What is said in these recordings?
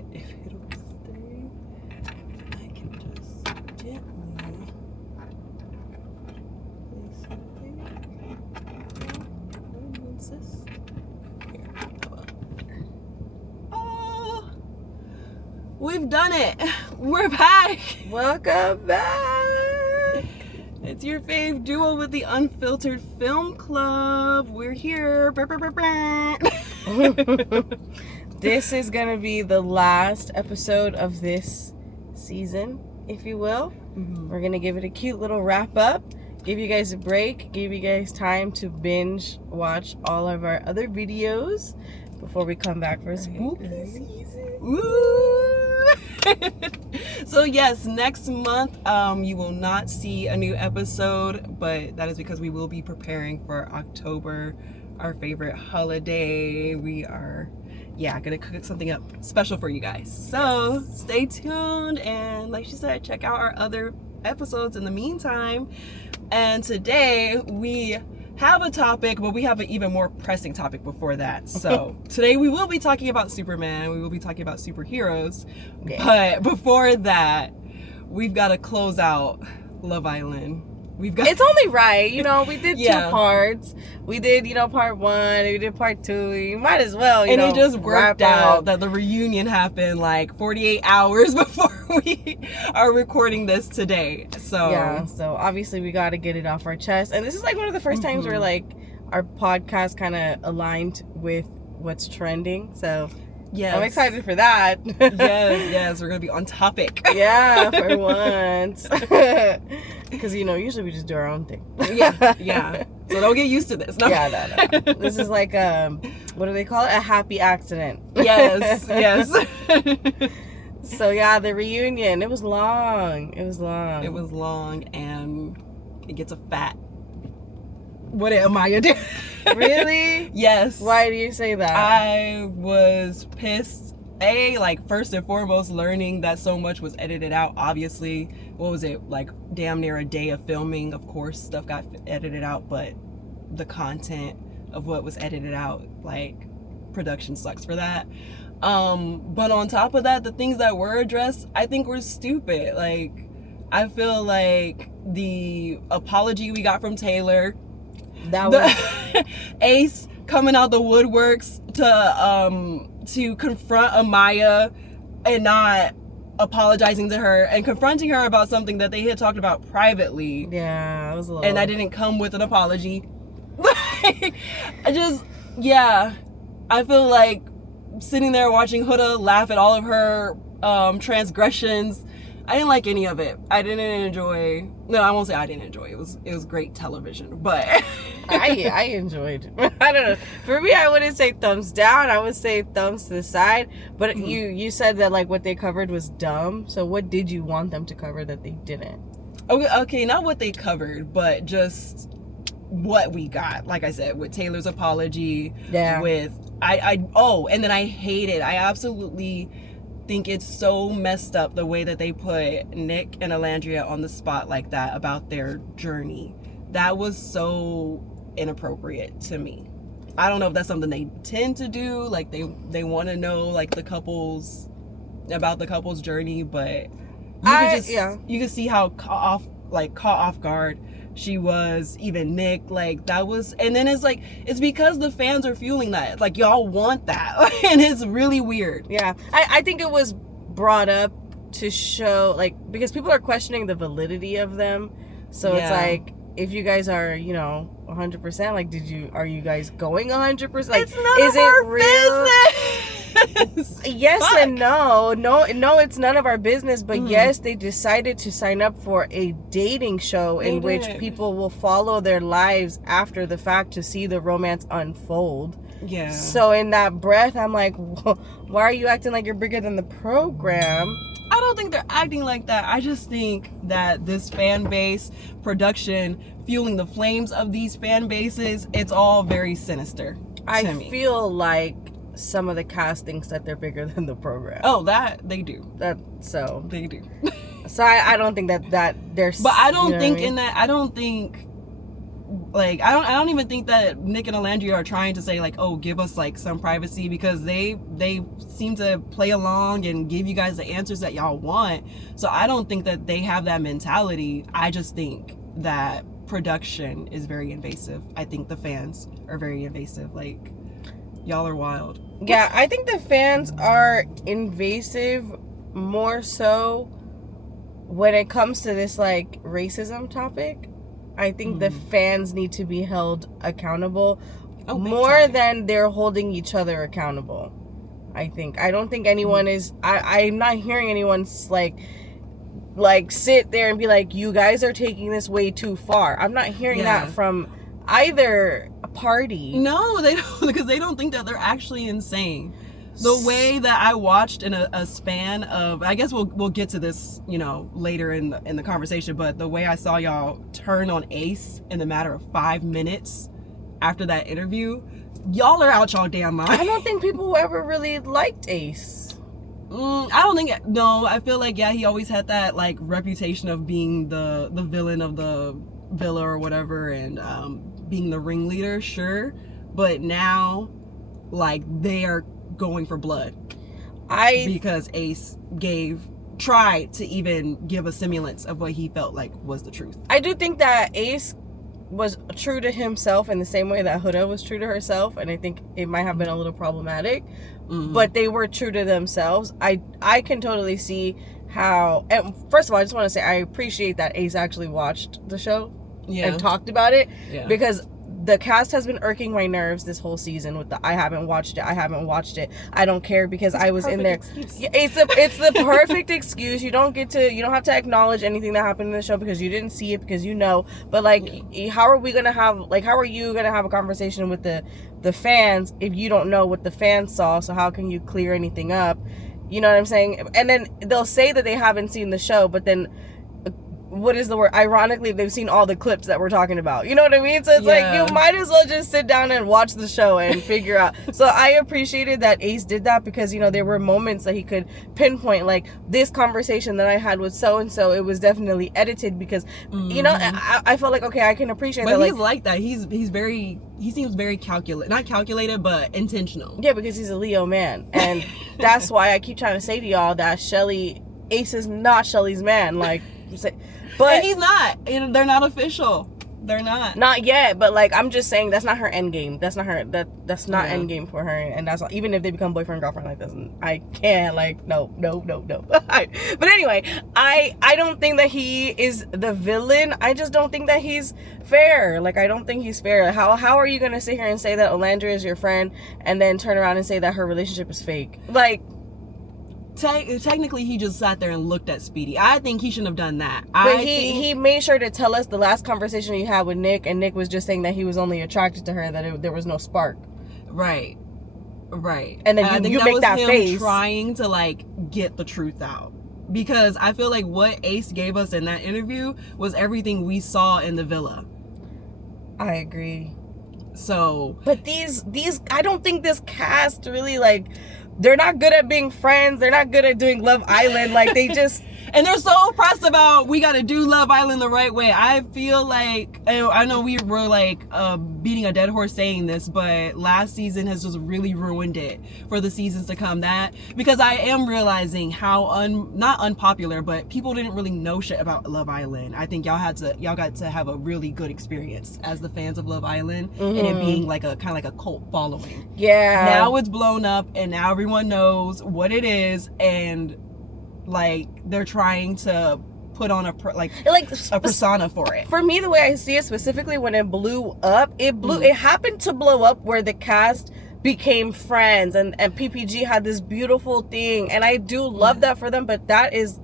But if it'll stay, I can just gently place something. No, insist. Here, how about? Oh, we've done it. We're back. Welcome back. It's your fave duo with the Unfiltered Film Club. We're here. This is gonna be the last episode of this season, if you will. We're gonna give it a cute little wrap up, give you guys a break, give you guys time to binge watch all of our other videos before we come back for spooky season. Woo! So yes, next month you will not see a new episode, but that is because we will be preparing for October, our favorite holiday. We are gonna cook something up special for you guys, so stay tuned, and like she said, check out our other episodes in the meantime. And today we have a topic, but we have an even more pressing topic before that. So today we will be talking about Superman, we will be talking about superheroes, but before that we've got to close out Love Island. It's only right, we did 2 parts. We did, part 1, we did part 2. You might as well, and it just worked out that the reunion happened like 48 hours before we are recording this today. So so obviously we got to get it off our chest. And this is like one of the first times where like our podcast kind of aligned with what's trending. So yes, I'm excited for that. yes, we're gonna be on topic. Yeah, for once. Because usually we just do our own thing. Yeah. So don't get used to this. No. Yeah, no. This is like what do they call it? A happy accident. Yes. So yeah, the reunion. It was long, and it gets a fat. What am I doing? Really? Yes. Why do you say that? I was pissed. First and foremost, learning that so much was edited out. Obviously, what was it, like damn near a day of filming? Of course, stuff got edited out, but the content of what was edited out, like, production sucks for that. But on top of that, the things that were addressed, I think were stupid. Like, I feel like the apology we got from Taylor, that was Ace coming out the woodworks to confront Amaya and not apologizing to her and confronting her about something that they had talked about privately. Yeah, it was a little... And I didn't come with an apology. I feel like sitting there watching Huda laugh at all of her transgressions. I didn't like any of it. I didn't enjoy. No, I won't say I didn't enjoy. It was great television, but I enjoyed. I don't know. For me, I wouldn't say thumbs down. I would say thumbs to the side. But you said that like what they covered was dumb. So what did you want them to cover that they didn't? Okay, not what they covered, but just what we got. Like I said, with Taylor's apology. Yeah. With and then I hate it. I absolutely think it's so messed up the way that they put Nick and Alandria on the spot like that about their journey. That was so inappropriate to me. I don't know if that's something they tend to do, like they want to know like the couple's journey, but you can see how caught off guard she was, even Nick, like that was. And then it's because the fans are fueling that, like y'all want that. And it's really weird. Yeah, I think it was brought up to show, like, because people are questioning the validity of them, so it's like, if you guys are 100%, like, are you guys going 100%? Like, it's none of our business. Yes and no, it's none of our business, but yes, they decided to sign up for a dating show in which people will follow their lives after the fact to see the romance unfold. Yeah. So in that breath, I'm like, why are you acting like you're bigger than the program? I don't think they're acting like that. I just think that this fan base, production, fueling the flames of these fan bases, it's all very sinister to me. Feel like some of the cast thinks that they're bigger than the program. Oh, that they do. They do. So I don't think that they're. But I don't think in that. I don't think like I don't even think that Nick and Alandria are trying to say like, oh, give us like some privacy, because they seem to play along and give you guys the answers that y'all want. So I don't think that they have that mentality. I just think that production is very invasive. I think the fans are very invasive. Like, y'all are wild. Yeah, I think the fans are invasive more so when it comes to this like racism topic. I think the fans need to be held accountable more than they're holding each other accountable. I don't think anyone is. I'm not hearing anyone like sit there and be like, you guys are taking this way too far. I'm not hearing that from either party. No, they don't, because they don't think that they're actually insane. The way that I watched in a span of, I guess we'll get to this, you know, later in the conversation, but the way I saw y'all turn on Ace in the matter of 5 minutes after that interview, y'all are out y'all damn mind. I don't think people ever really liked Ace. I don't think, no, I feel like, yeah, he always had that like reputation of being the villain of the villa or whatever, and being the ringleader, sure, but now like they are going for blood because Ace tried to even give a semblance of what he felt like was the truth. I do think that Ace was true to himself in the same way that Huda was true to herself, and I think it might have been a little problematic, but they were true to themselves. I can totally see how, and first of all, I just want to say I appreciate that Ace actually watched the show and talked about it, because the cast has been irking my nerves this whole season with the I haven't watched it, I don't care, because I was in there. Excuse. It's the perfect excuse. You don't have to acknowledge anything that happened in the show because you didn't see it, because you know. But like, how are you gonna have a conversation with the fans if you don't know what the fans saw? So how can you clear anything up? You know what I'm saying? And then they'll say that they haven't seen the show, but then what is the word? Ironically, they've seen all the clips that we're talking about. You know what I mean? So it's like, you might as well just sit down and watch the show and figure out. So I appreciated that Ace did that, because, you know, there were moments that he could pinpoint, like, this conversation that I had with so-and-so, it was definitely edited, because, you know, I felt like, okay, I can appreciate that. But he's like that. He seems very not calculated, but intentional. Yeah, because he's a Leo man. And that's why I keep trying to say to y'all that Ace is not Shelly's man. Like, but and he's not. They're not official. They're not yet. But like, I'm just saying, that's not her end game. That's not her. That's not end game for her. And that's not, even if they become boyfriend girlfriend, like, doesn't. I can't, like, no. But anyway, I don't think that he is the villain. I just don't think that he's fair. Like, I don't think he's fair. How are you gonna sit here and say that Alandria is your friend and then turn around and say that her relationship is fake? Like, technically he just sat there and looked at Speedy. I think he shouldn't have done that. But he made sure to tell us the last conversation he had with Nick, and Nick was just saying that he was only attracted to her, that there was no spark. Right. And then you make that face, trying to like get the truth out, because I feel like what Ace gave us in that interview was everything we saw in the villa. I agree. So, but these I don't think this cast really, like, they're not good at being friends. They're not good at doing Love Island. Like, they just... And they're so pressed about, we got to do Love Island the right way. I feel like, I know we were like beating a dead horse saying this, but last season has just really ruined it for the seasons to come. Because I am realizing how not unpopular, but people didn't really know shit about Love Island. I think y'all got to have a really good experience as the fans of Love Island, and it being like a kind of like a cult following. Yeah. Now it's blown up, and now everyone knows what it is, and like they're trying to put on a persona for it. For me, the way I see it, specifically when it blew up, it happened to blow up where the cast became friends, and PPG had this beautiful thing, and I do love that for them, but that is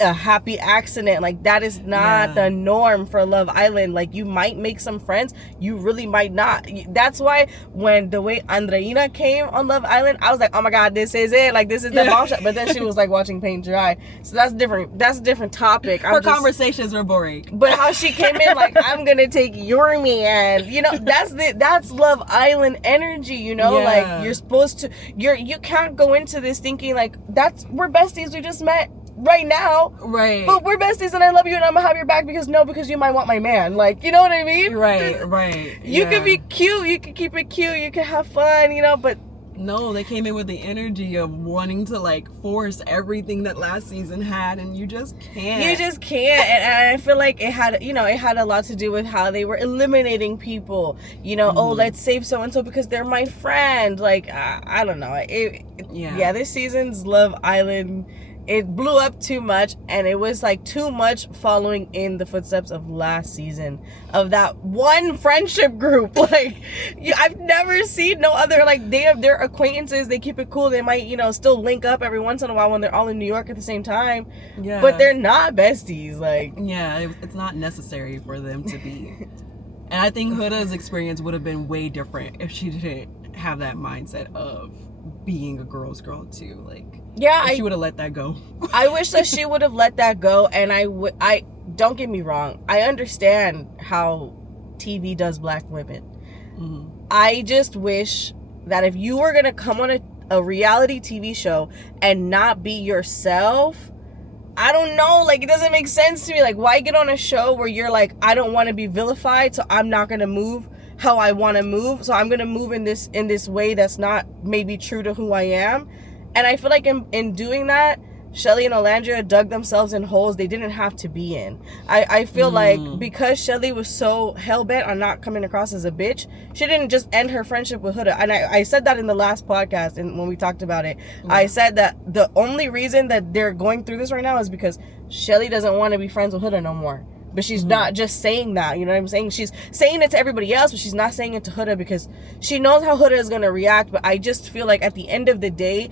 a happy accident. Like, that is not the norm for Love Island. Like, you might make some friends, you really might not. That's why when the way Andreina came on Love Island, I was like, oh my god, this is it, like, this is the bomb shot. But then she was like watching paint dry, so that's a different topic. Her conversations were boring, but how she came in like, I'm gonna take your man, you know, that's Love Island energy, you know. Like, you're supposed to, you can't go into this thinking like, we're besties, we just met right now. Right. But we're besties and I love you and I'm gonna have your back because you might want my man. Like, you know what I mean? Right. You can be cute, you can keep it cute, you can have fun, you know, but no, they came in with the energy of wanting to like force everything that last season had, and you just can't. And I feel like it had a lot to do with how they were eliminating people. You know, oh, let's save so and so because they're my friend. Like, I don't know. This season's Love Island, it blew up too much, and it was like too much following in the footsteps of last season of that one friendship group. Like, I've never seen no other, like, they have their acquaintances, they keep it cool, they might, you know, still link up every once in a while when they're all in New York at the same time, but they're not besties. Like, it's not necessary for them to be. And I think Huda's experience would have been way different if she didn't have that mindset of being a girl's girl too. Like, she would have let that go. I wish that she would have let that go. And I don't get me wrong, I understand how TV does black women. I just wish that if you were gonna come on a reality TV show and not be yourself, I don't know, like, it doesn't make sense to me. Like, why get on a show where you're like, I don't want to be vilified, so I'm not gonna move how I want to move, so I'm gonna move in this way that's not maybe true to who I am. And I feel like in doing that, Shelly and Olandria dug themselves in holes they didn't have to be in. I feel like because Shelly was so hell-bent on not coming across as a bitch, she didn't just end her friendship with Huda. And I said that in the last podcast, and when we talked about it, I said that the only reason that they're going through this right now is because Shelly doesn't want to be friends with Huda no more. But she's not just saying that, you know what I'm saying? She's saying it to everybody else, but she's not saying it to Huda because she knows how Huda is going to react. But I just feel like at the end of the day,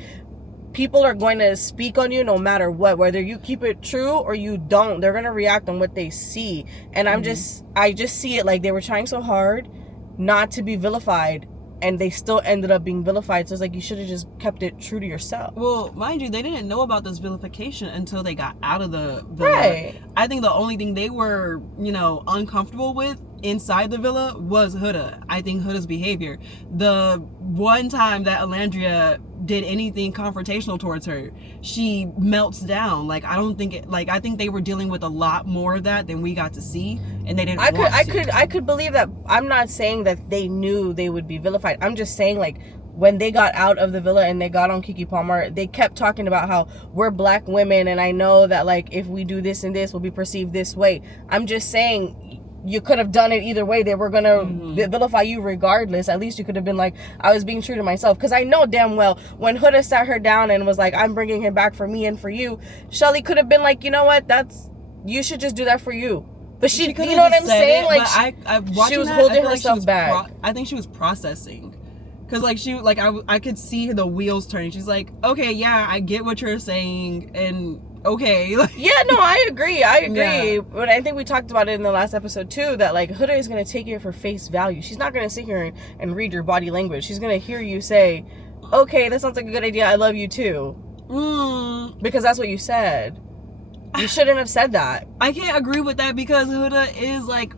people are going to speak on you no matter what, whether you keep it true or you don't. They're going to react on what they see. And I just see it like they were trying so hard not to be vilified, and they still ended up being vilified. So it's like, you should have just kept it true to yourself. Well, mind you, they didn't know about this vilification until they got out of the right. I think the only thing they were, uncomfortable with inside the villa was Huda. I think Huda's behavior. The one time that Olandria did anything confrontational towards her, she melts down. Like, I think they were dealing with a lot more of that than we got to see, and they didn't I could believe that. I'm not saying that they knew they would be vilified. I'm just saying, like, when they got out of the villa and they got on Keke Palmer, they kept talking about how we're black women, and I know that, like, if we do this and this, we'll be perceived this way. I'm just saying, you could have done it either way. They were gonna vilify you regardless. At least you could have been like, I was being true to myself. Because I know damn well when Huda sat her down and was like, I'm bringing him back for me and for you, Shelly could have been like, you know what, you should just do that for you. But she you know what I'm saying? Like, she was holding herself back. I think she was processing. Because, like, I could see the wheels turning. She's like, okay, yeah, I get what you're saying, and okay. Yeah, no, I agree. Yeah. But I think we talked about it in the last episode too, that, like, Huda is going to take it for face value. She's not going to sit here and read your body language. She's going to hear you say, okay, that sounds like a good idea, I love you too. Because that's what you said. You shouldn't have said that. I can't agree with that, because Huda is, like,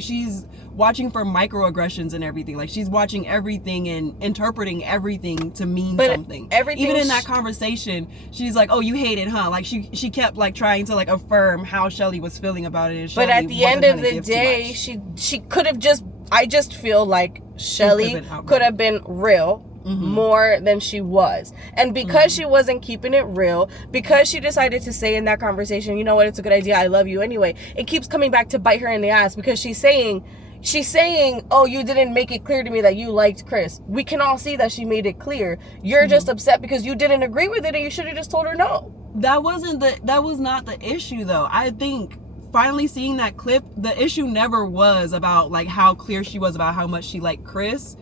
she's watching for microaggressions and everything. Like, she's watching everything and interpreting everything to mean something. Even in that conversation, she's like, oh, you hate it, huh? Like, she kept, like, trying to, like, affirm how Shelly was feeling about it. And but at the end of the day, she could have I just feel like Shelly could have been real more than she was. And because she wasn't keeping it real, because she decided to say in that conversation, you know what, it's a good idea, I love you anyway, it keeps coming back to bite her in the ass, because she's saying, oh, you didn't make it clear to me that you liked Chris. We can all see that she made it clear. You're just upset because you didn't agree with it, and you should have just told her no. That was not the issue, though. I think finally seeing that clip, the issue never was about, like, how clear she was about how much she liked Chris.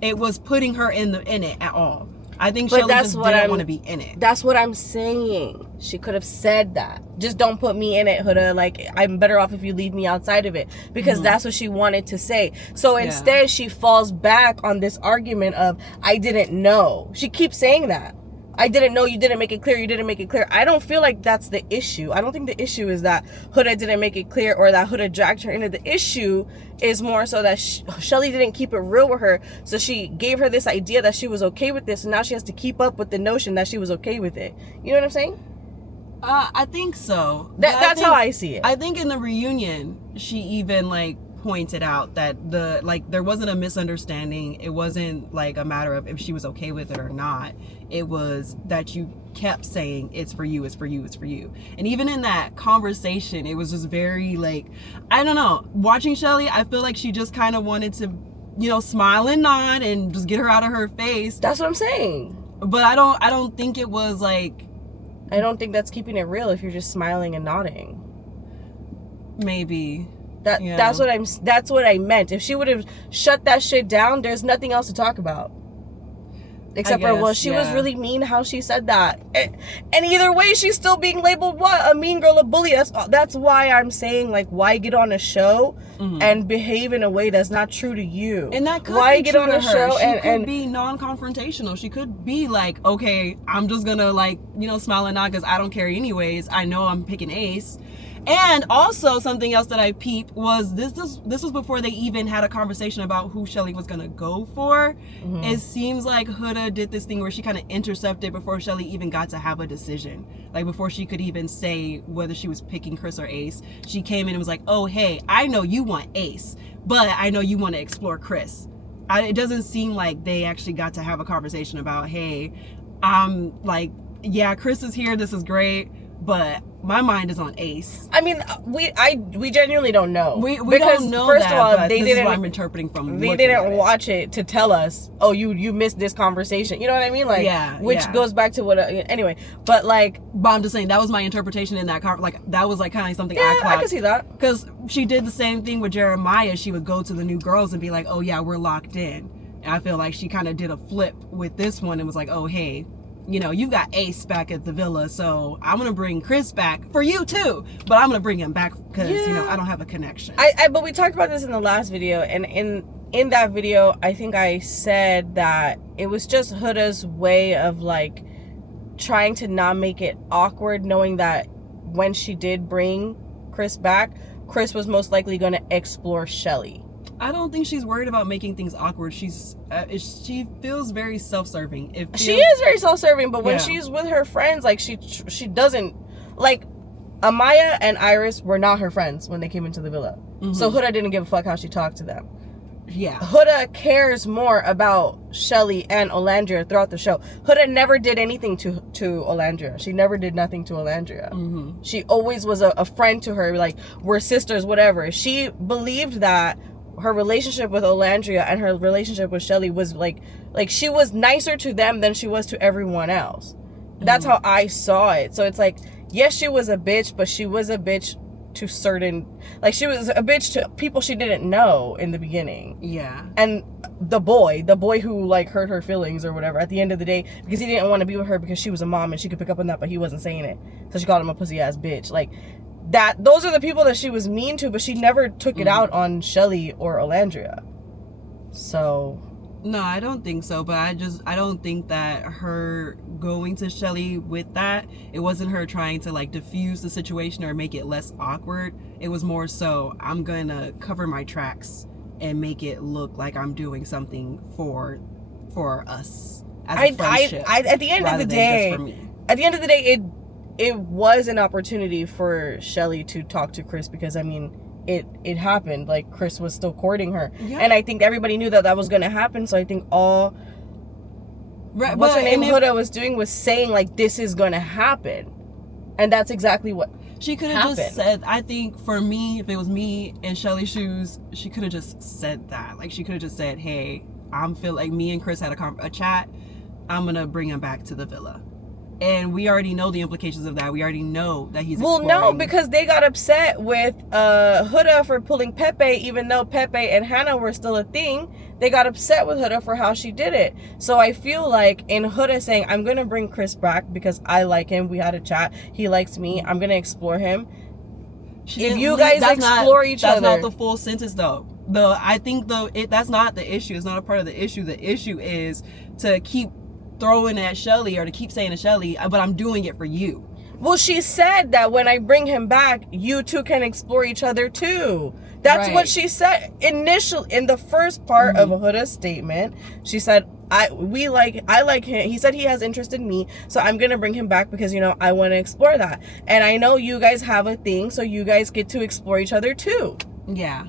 It was putting her in it at all. I think Shelly just didn't want to be in it. That's what I'm saying. She could have said that. Just don't put me in it, Huda. Like, I'm better off if you leave me outside of it. Because that's what she wanted to say. So instead, she falls back on this argument of, I didn't know. She keeps saying that. I didn't know, you didn't make it clear, you didn't make it clear. I don't feel like that's the issue. I don't think the issue is that Huda didn't make it clear or that Huda dragged her into. The issue is more so that Shelly didn't keep it real with her, so she gave her this idea that she was okay with this, and now she has to keep up with the notion that she was okay with it. You know what I'm saying? I think so. That's how I see it. I think in the reunion, she even like pointed out that there wasn't a misunderstanding. It wasn't like a matter of if she was okay with it or not. It was that you kept saying it's for you, it's for you, it's for you. And even in that conversation, it was just very like, I don't know. Watching Shelly, I feel like she just kind of wanted to, you know, smile and nod and just get her out of her face. That's what I'm saying. But I don't think it was like. I don't think that's keeping it real if you're just smiling and nodding. Maybe. That's what I meant. If she would have shut that shit down, there's nothing else to talk about. Except for, well, she was really mean how she said that. And either way, she's still being labeled what? A mean girl, a bully. That's why I'm saying, like, why get on a show and behave in a way that's not true to you? And that could why be get true on to a her. show She and could be non-confrontational. She could be like, okay, I'm just gonna, like, you know, smile and nod because I don't care anyways. I know I'm picking Ace. And also something else that I peeped was this was before they even had a conversation about who Shelly was gonna go for. It seems like Huda did this thing where she kind of intercepted before Shelly even got to have a decision. Like before she could even say whether she was picking Chris or Ace, she came in and was like, oh hey, I know you want Ace, but I know you want to explore Chris. It doesn't seem like they actually got to have a conversation about, hey, like, yeah, Chris is here, this is great, but my mind is on Ace. I mean, we genuinely don't know. We because don't know first that, of all, but they this didn't. Is what I'm interpreting from. They didn't watch it to tell us. Oh, you missed this conversation. You know what I mean? Like, which goes back to what. Anyway, but like, but I'm just saying that was my interpretation in that like that was like kind of something I clocked. can see that because she did the same thing with Jeremiah. She would go to the new girls and be like, oh yeah, we're locked in. And I feel like she kind of did a flip with this one and was like, oh hey, you know, you've got Ace back at the villa, so I'm gonna bring Chris back for you too, but I'm gonna bring him back because you know I don't have a connection. But we talked about this in the last video, and in that video I think I said that it was just Huda's way of like trying to not make it awkward, knowing that when she did bring Chris back, Chris was most likely going to explore Shelly. I don't think she's worried about making things awkward. She feels very self-serving. She is very self-serving, but when she's with her friends, like she doesn't, like, Amaya and Iris were not her friends when they came into the villa. So Huda didn't give a fuck how she talked to them. Yeah. Huda cares more about Shelly and Olandria throughout the show. Huda never did anything to Olandria. She never did nothing to Olandria. She always was a friend to her, like, we're sisters, whatever. She believed that her relationship with Olandria and her relationship with Shelly was like she was nicer to them than she was to everyone else. That's how I saw it. So it's like, yes, she was a bitch, but she was a bitch to certain, like, she was a bitch to people she didn't know in the beginning. Yeah. And the boy who like hurt her feelings or whatever at the end of the day, because he didn't want to be with her because she was a mom and she could pick up on that, but he wasn't saying it, so she called him a pussy ass bitch. Like, that, those are the people that she was mean to, but she never took it out on Shelly or Olandria. So no, I don't think so, but I don't think that her going to Shelly with that, it wasn't her trying to like diffuse the situation or make it less awkward. It was more so, I'm gonna cover my tracks and make it look like I'm doing something for us as a friendship. At the end of the day, it was an opportunity for Shelly to talk to Chris, because I mean, it happened. Like, Chris was still courting her, and I think everybody knew that was going to happen. So I think what's her name, Huda, was doing was saying like, this is going to happen, and that's exactly what she could have just said. I think for me, if it was me in Shelly's shoes, she could have just said that. Like, she could have just said, hey, I'm feel like me and Chris had a chat, I'm gonna bring him back to the villa. And we already know the implications of that. We already know that he's exploring. Well, no, because they got upset with Huda for pulling Pepe, even though Pepe and Hannah were still a thing. They got upset with Huda for how she did it. So I feel like in Huda saying, I'm going to bring Chris back because I like him. We had a chat. He likes me. I'm going to explore him. If you guys explore each other. That's not the full sentence, though. I think that's not the issue. It's not a part of the issue. The issue is to keep throwing at Shelly, or to keep saying to Shelly, but I'm doing it for you. Well, she said that when I bring him back, you two can explore each other too. That's what she said initially in the first part of Huda's statement. She said, I like him. He said he has interest in me, so I'm gonna bring him back because, you know, I want to explore that. And I know you guys have a thing, so you guys get to explore each other too. Yeah,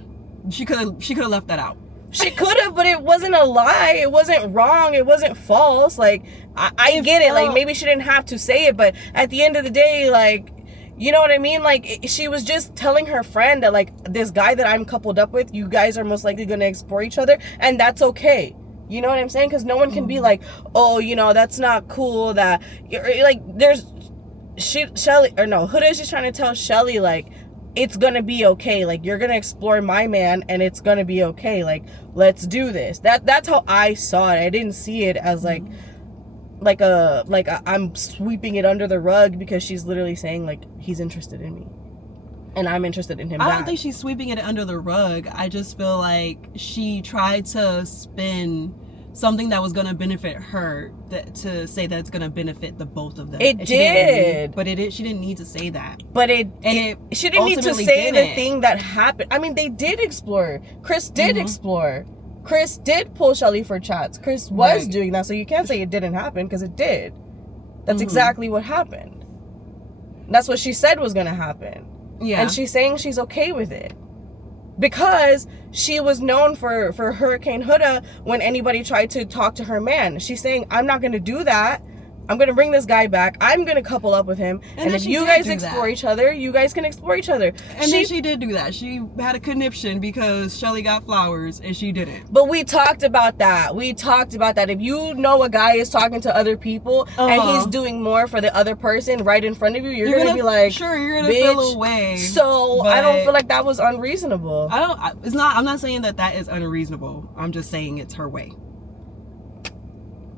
she could have left that out. She could have, but it wasn't a lie. It wasn't wrong. It wasn't false. Like, I get it. Like, maybe she didn't have to say it, but at the end of the day, like, you know what I mean? Like, she was just telling her friend that, like, this guy that I'm coupled up with, you guys are most likely going to explore each other, and that's okay. You know what I'm saying? Because no one can be like, oh, you know, that's not cool. That, like, Huda is just trying to tell Shelly, like, it's gonna be okay. Like, you're gonna explore my man, and it's gonna be okay. Like, let's do this. That's how I saw it. I didn't see it as like I'm sweeping it under the rug, because she's literally saying, like, he's interested in me, and I'm interested in him back. I don't think she's sweeping it under the rug. I just feel like she tried to spin something that was going to benefit her to say that it's going to benefit the both of them. It did. But she didn't need to say that. But she didn't need to say the thing that happened. I mean, they did explore. Chris did explore. Chris did pull Shelly for chats. Chris was doing that, so you can't say it didn't happen, because it did. That's exactly what happened. That's what she said was going to happen. Yeah. And she's saying she's okay with it, because she was known for Hurricane Huda when anybody tried to talk to her man. She's saying, I'm not going to do that. I'm going to bring this guy back. I'm going to couple up with him. And if you guys explore each other, you guys can explore each other. And then she did do that. She had a conniption because Shelly got flowers and she didn't. But we talked about that. If you know a guy is talking to other people and he's doing more for the other person right in front of you, you're going to be like, sure, you're going to feel away. So I don't feel like that was unreasonable. I'm not saying that is unreasonable. I'm just saying it's her way.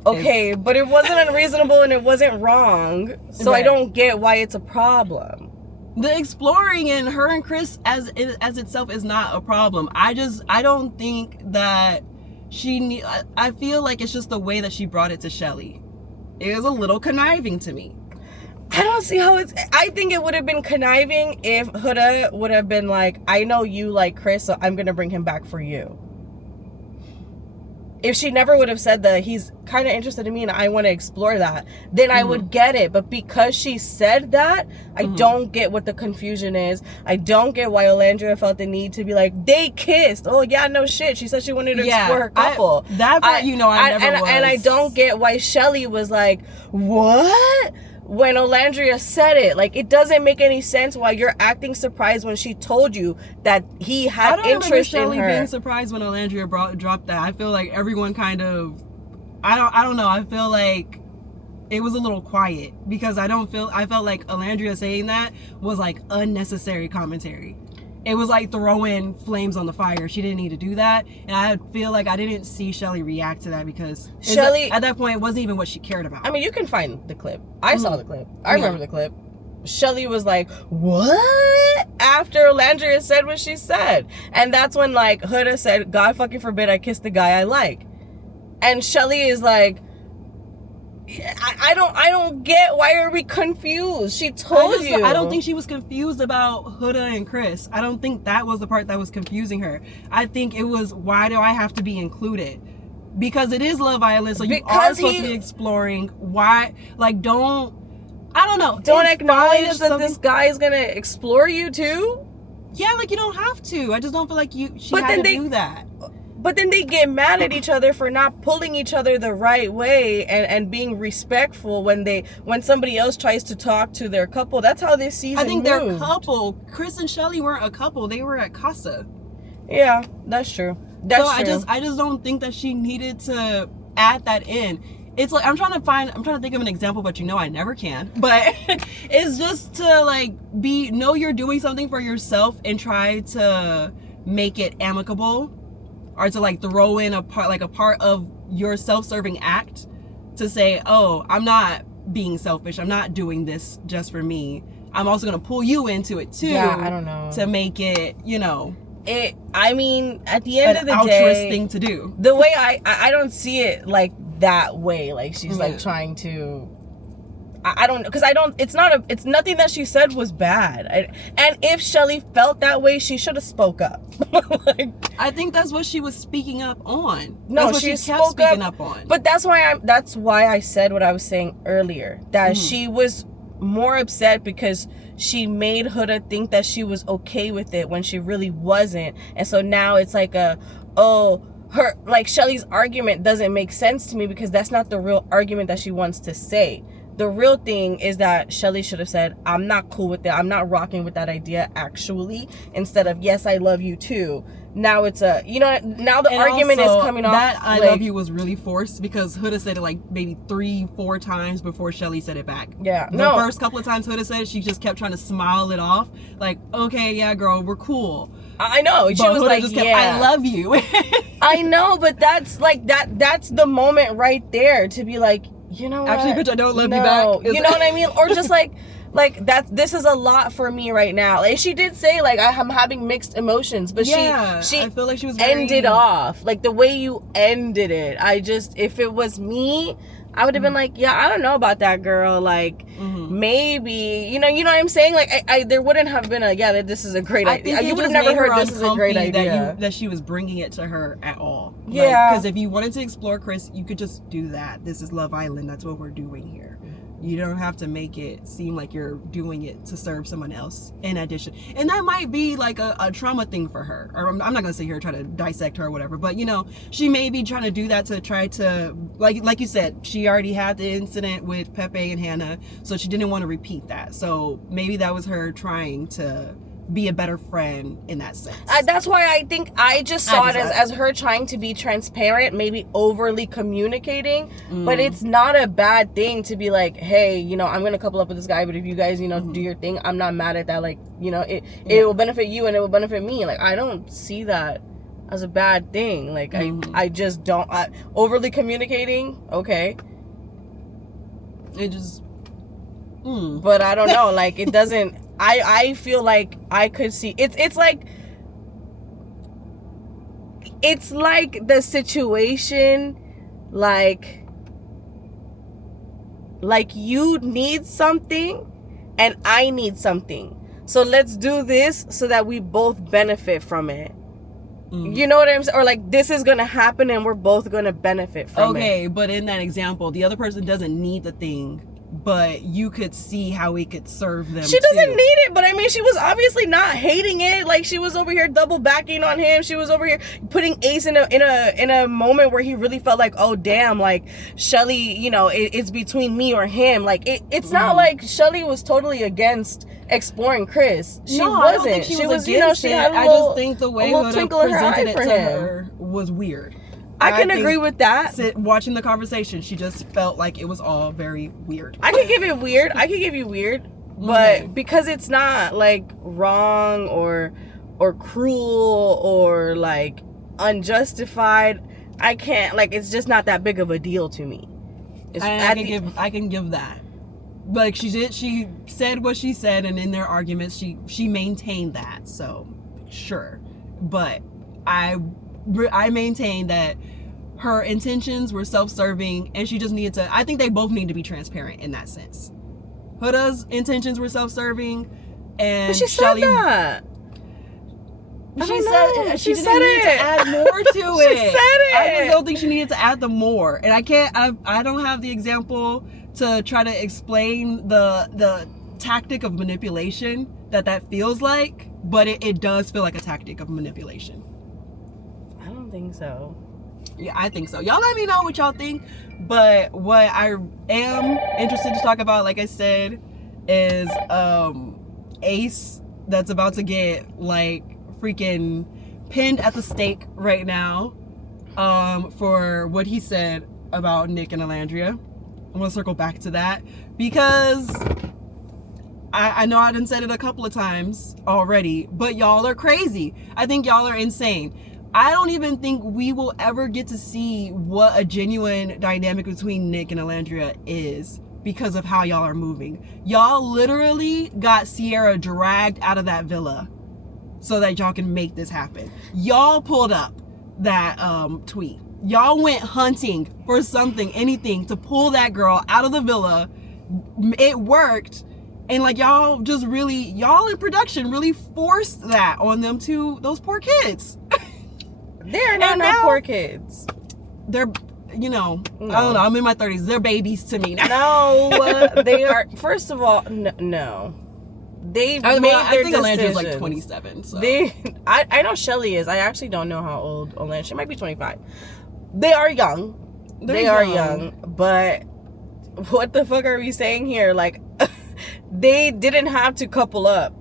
Okay, but it wasn't unreasonable and it wasn't wrong. So I don't get why it's a problem. The exploring in her and Chris as itself is not a problem. I don't think that I feel like it's just the way that she brought it to Shelly. It was a little conniving to me. I don't see how I think it would have been conniving if Huda would have been like, I know you like Chris, so I'm going to bring him back for you. If she never would have said that he's kind of interested in me and I want to explore that, then I would get it. But because she said that, I don't get what the confusion is. I don't get why Olandria felt the need to be like, they kissed. Oh, yeah, no shit. She said she wanted to explore her couple. That part, I never was. And I don't get why Shelly was like, what? When Olandria said it, like, it doesn't make any sense why you're acting surprised when she told you that he had interest in her. I don't remember Shelly being surprised when Olandria dropped that. I feel like everyone kind of, I don't know. I feel like it was a little quiet because I felt like Olandria saying that was like unnecessary commentary. It was like throwing flames on the fire. She didn't need to do that. And I feel like I didn't see Shelly react to that because Shelly, at that point, it wasn't even what she cared about. I mean, you can find the clip. I saw the clip. I remember the clip. Shelly was like, what? After Olandria said what she said. And that's when, like, Huda said, God fucking forbid I kiss the guy I like. And Shelly is like, I don't get, why are we confused? She told you. I don't think she was confused about Huda and Chris. I don't think that was the part that was confusing her. I think it was, why do I have to be included? Because it is Love Island, so you are supposed to be exploring. Why? Like, I don't know. Don't acknowledge that this guy is gonna explore you too? Yeah, like, you don't have to. I just don't feel like she had to do that. But then they get mad at each other for not pulling each other the right way and being respectful when somebody else tries to talk to their couple. That's how this season I think they're a couple. Chris and Shelly weren't a couple. They were at Casa. Yeah, that's true. I just don't think that she needed to add that in. It's like I'm trying to think of an example, but I never can. But it's just to like know you're doing something for yourself and try to make it amicable. Or to like throw in a part of your self-serving act to say, oh, I'm not being selfish. I'm not doing this just for me. I'm also going to pull you into it too. Yeah, I don't know. To make it, I mean, at the end of the day, an altruist thing to do. The way I don't see it like that way. Like she's like trying to, I don't, because I don't, it's nothing that she said was bad. And if Shelly felt that way, she should have spoke up. Like, I think that's what she was speaking up on. No, that's what she kept spoke speaking up on. But that's why I said what I was saying earlier, that she was more upset because she made Huda think that she was okay with it when she really wasn't. And so now it's like Shelly's argument doesn't make sense to me because that's not the real argument that she wants to say. The real thing is that Shelly should have said, I'm not cool with it. I'm not rocking with that idea, actually, instead of, yes, I love you too. Now it's now the argument is coming off. That I love you was really forced because Huda said it like maybe 3-4 times before Shelly said it back. Yeah. The first couple of times Huda said it, she just kept trying to smile it off. Like, okay, yeah, girl, we're cool. I know. She was Huda like, just kept, yeah. I love you. I know, but that's like, that's the moment right there to be like, you know what? Actually, bitch, I don't love you back. You know what I mean? Or just like this is a lot for me right now. Like, she did say like I'm having mixed emotions, but she I feel like she was ended off like the way you ended it. If it was me, I would have been like, yeah, I don't know about that girl. Like, maybe, you know what I'm saying? Like, there wouldn't have been this is a great idea. You would have never heard this is a great idea. That she was bringing it to her at all. Yeah. Because if you wanted to explore Chris, you could just do that. This is Love Island. That's what we're doing here. You don't have to make it seem like you're doing it to serve someone else in addition. And that might be like a trauma thing for her. Or I'm not going to sit here and try to dissect her or whatever. But, she may be trying to do that to try to, like you said, she already had the incident with Pepe and Hannah. So she didn't want to repeat that. So maybe that was her trying to be a better friend in that sense. That's why I think I just saw it as her trying to be transparent, maybe overly communicating, but it's not a bad thing to be like, hey, I'm gonna couple up with this guy, but if you guys, do your thing, I'm not mad at that. Like, it will benefit you and it will benefit me. Like, I don't see that as a bad thing. Like, I just don't. Overly communicating, okay. It just, but I don't know. Like, it doesn't. I feel like I could see it's like the situation like you need something and I need something, so let's do this so that we both benefit from it. You know what I'm saying? Or like, this is gonna happen and we're both gonna benefit from it. Okay, but in that example, the other person doesn't need the thing, but you could see how it could serve them. She doesn't need it, but I mean, she was obviously not hating it. Like, she was over here double backing on him. She was over here putting Ace in a moment where he really felt like, oh damn, like Shelly, it's between me or him. Like, it's not like Shelly was totally against exploring Chris. She wasn't. I don't think she was against it. I just think the way Huda presented it to her was weird. I can agree with that. Watching the conversation, she just felt like it was all very weird. I could give it weird. I could give you weird, but because it's not like wrong or cruel or like unjustified, I can't, like, it's just not that big of a deal to me. I can give that. Like, she said what she said, and in their arguments she maintained that. So sure, but I maintain that her intentions were self-serving, and she just needed to. I think they both need to be transparent in that sense. Huda's intentions were self-serving, and but she said that. She didn't need to add more to it. She said it. I just don't think she needed to add the more, and I don't have the example to try to explain the tactic of manipulation that feels like, but it does feel like a tactic of manipulation. I don't think so. Yeah, I think so. Y'all let me know what y'all think. But what I am interested to talk about, like I said, is Ace that's about to get like freaking pinned at the stake right now for what he said about Nick and Alandria. I'm gonna circle back to that because I know I done said it a couple of times already, but y'all are crazy. I think y'all are insane. I don't even think we will ever get to see what a genuine dynamic between Nick and Alandria is because of how y'all are moving. Y'all literally got Sierra dragged out of that villa so that y'all can make this happen. Y'all pulled up that tweet. Y'all went hunting for something, anything, to pull that girl out of the villa it worked. And like y'all in production really forced that on them those poor kids. They're not no poor kids. They're, you know, no. I don't know. I'm in my 30s. They're babies to me now. No, they are. First of all, no. They made their decisions. I think Alandra's like 27. So I know Shelly is. I actually don't know how old Alandra. She might be 25. They are young. They are young. But what the fuck are we saying here? Like, they didn't have to couple up.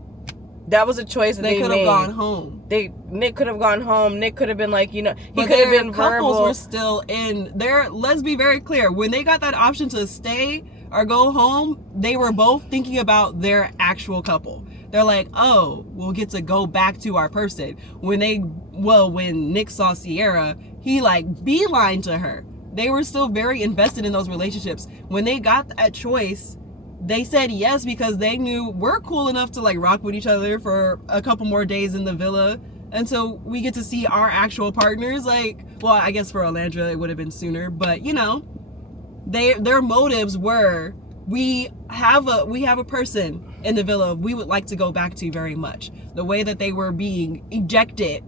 That was a choice that they could have gone home. Nick could have gone home. Nick could have been like, you know, he could have been couples verbal. Were still in there. Let's be very clear. When they got that option to stay or go home, they were both thinking about their actual couple. They're like, oh, we'll get to go back to our person. When Nick saw Sierra, he like beelined to her. They were still very invested in those relationships. When they got that choice, they said yes because they knew we're cool enough to like rock with each other for a couple more days in the villa until we get to see our actual partners. Like, well, I guess for Alandra it would have been sooner, but you know, their motives were we have a person in the villa we would like to go back to very much. The way that they were being ejected